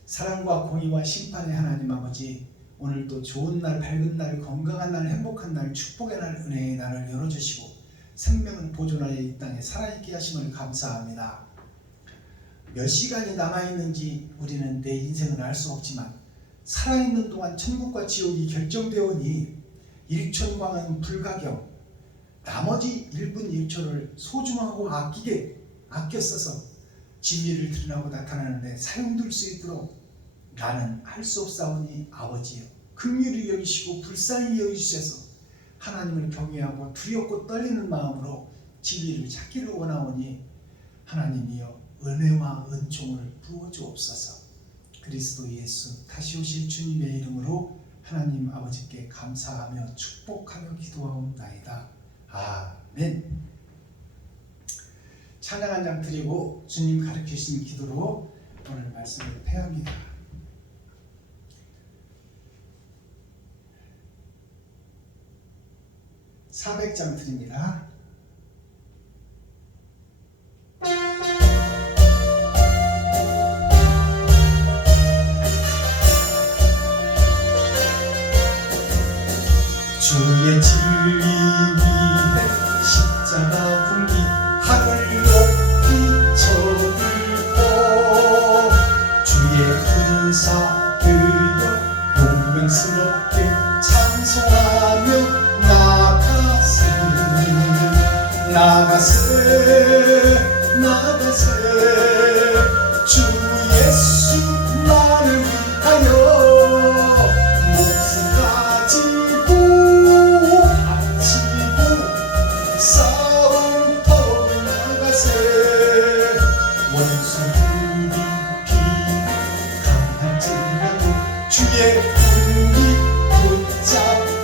사랑과 공의와 심판의 하나님 아버지, 오늘도 좋은 날, 밝은 날, 건강한 날, 행복한 날, 축복의 날, 은혜의 날을 열어주시고 생명을 보존하여 이 땅에 살아있게 하심을 감사합니다. 몇 시간이 남아있는지 우리는 내 인생을 알 수 없지만 살아있는 동안 천국과 지옥이 결정되오니 1촌광은 불가경, 나머지 1분 1초를 소중하고 아껴 써서 진리를 드러나고 나타나는데 사용될 수 있도록 나는 할 수 없사오니 아버지여 긍휼히 여기시고 불쌍히 여기주셔서 하나님을 경외하고 두렵고 떨리는 마음으로 진리를 찾기를 원하오니 하나님이여 은혜와 은총을 부어주옵소서. 그리스도 예수 다시 오실 주님의 이름으로 하나님 아버지께 감사하며 축복하며 기도하옵나이다. 아멘. 찬양 한 장 드리고 주님 가르치신 기도로 오늘 말씀을 폐합니다. (400장) 드립니다. 주의 진리 위에 십자가 분기 하늘 높이 쳐들고 주의 은사 되어 용맹스럽게 찬송하며 나가세 주 예수 나를 위하여 목숨까지 바치고 싸움터로 나가세 원수들이 비강할지라도 주의 품이 붙잡고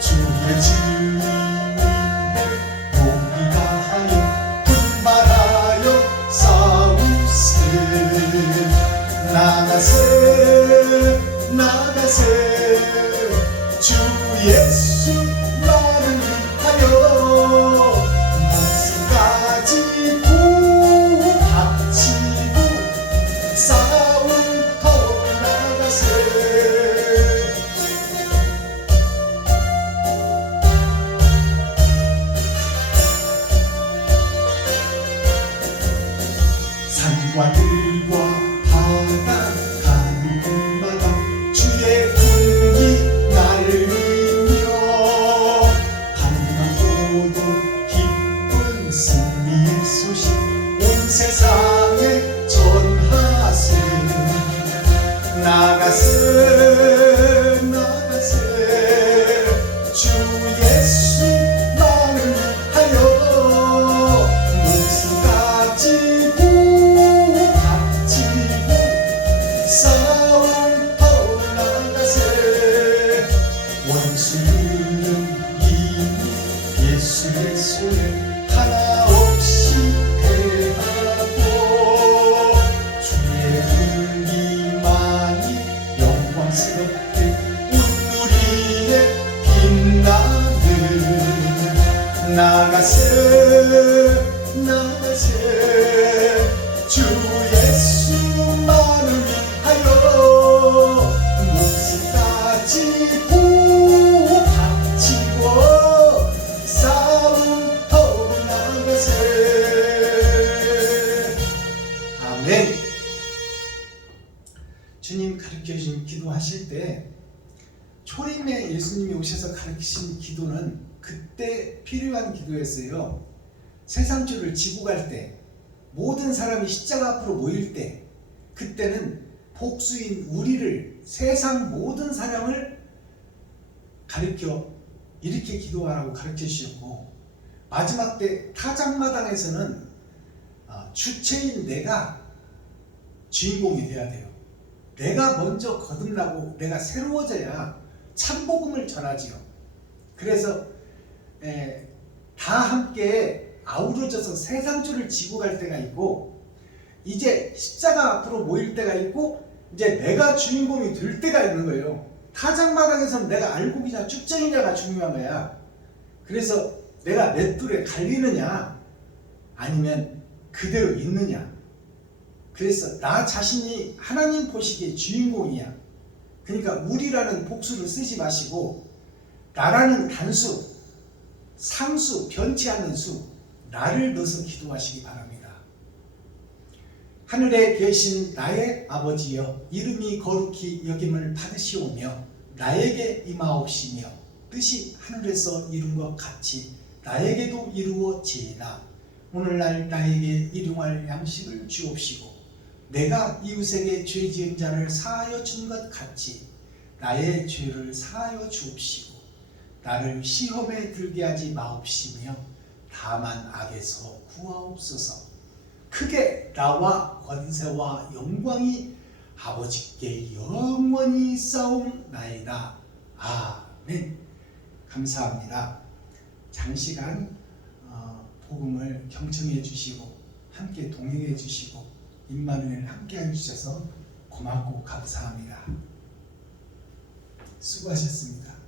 주의 진리 나가세 주 예수 나를 위하여 목숨까지 바치고 싸움터로 나가세. 나가세 나가세 주 예수만을 하여 목숨 가지고 바치고 싸움터로 나가세 원수는 이미 예수의 손에 하나 없이 패하고 주의 은기만이 영광스럽게 우리의 빛나는 나가세 나가세 주 예수만을 위하여 목숨까지 바치고 싸움터로 나가세. 아멘. 주님 가르쳐주신 기도하실 때 초림에 예수님이 오셔서 가르치신 기도는 그때 필요한 기도였어요. 세상주를 지고 갈 때, 모든 사람이 십자가 앞으로 모일 때, 그때는 복수인 우리를, 세상 모든 사람을 가르쳐 이렇게 기도하라고 가르쳐 주셨고, 마지막 때 타작마당에서는 주체인 내가 주인공이 돼야 돼요. 내가 먼저 거듭나고 내가 새로워져야 참복음을 전하지요. 그래서 다 함께 아우러져서 세상주를 지고 갈 때가 있고, 이제 십자가 앞으로 모일 때가 있고, 이제 내가 주인공이 될 때가 있는 거예요. 타작마당에서는 내가 알곡이냐 쭉정이냐가 중요한 거야. 그래서 내가 맷돌에 갈리느냐 아니면 그대로 있느냐. 그래서 나 자신이 하나님 보시기에 주인공이야. 그러니까 우리라는 복수를 쓰지 마시고 나라는 단수, 상수, 변치 않는 수, 나를 넣어서 기도하시기 바랍니다. 하늘에 계신 나의 아버지여, 이름이 거룩히 여김을 받으시오며 나에게 임하옵시며 뜻이 하늘에서 이룬 것 같이 나에게도 이루어지이다. 오늘날 나에게 일용할 양식을 주옵시고 내가 이웃에게 죄 지은 자를 사하여 준 것 같이 나의 죄를 사하여 주옵시고 나를 시험에 들게 하지 마옵시며 다만 악에서 구하옵소서. 크게 나와 권세와 영광이 아버지께 영원히 싸움나이다. 아멘. 감사합니다. 장시간 복음을 경청해 주시고 함께 동행해 주시고 임마누엘 함께 해주셔서 고맙고 감사합니다. 수고하셨습니다.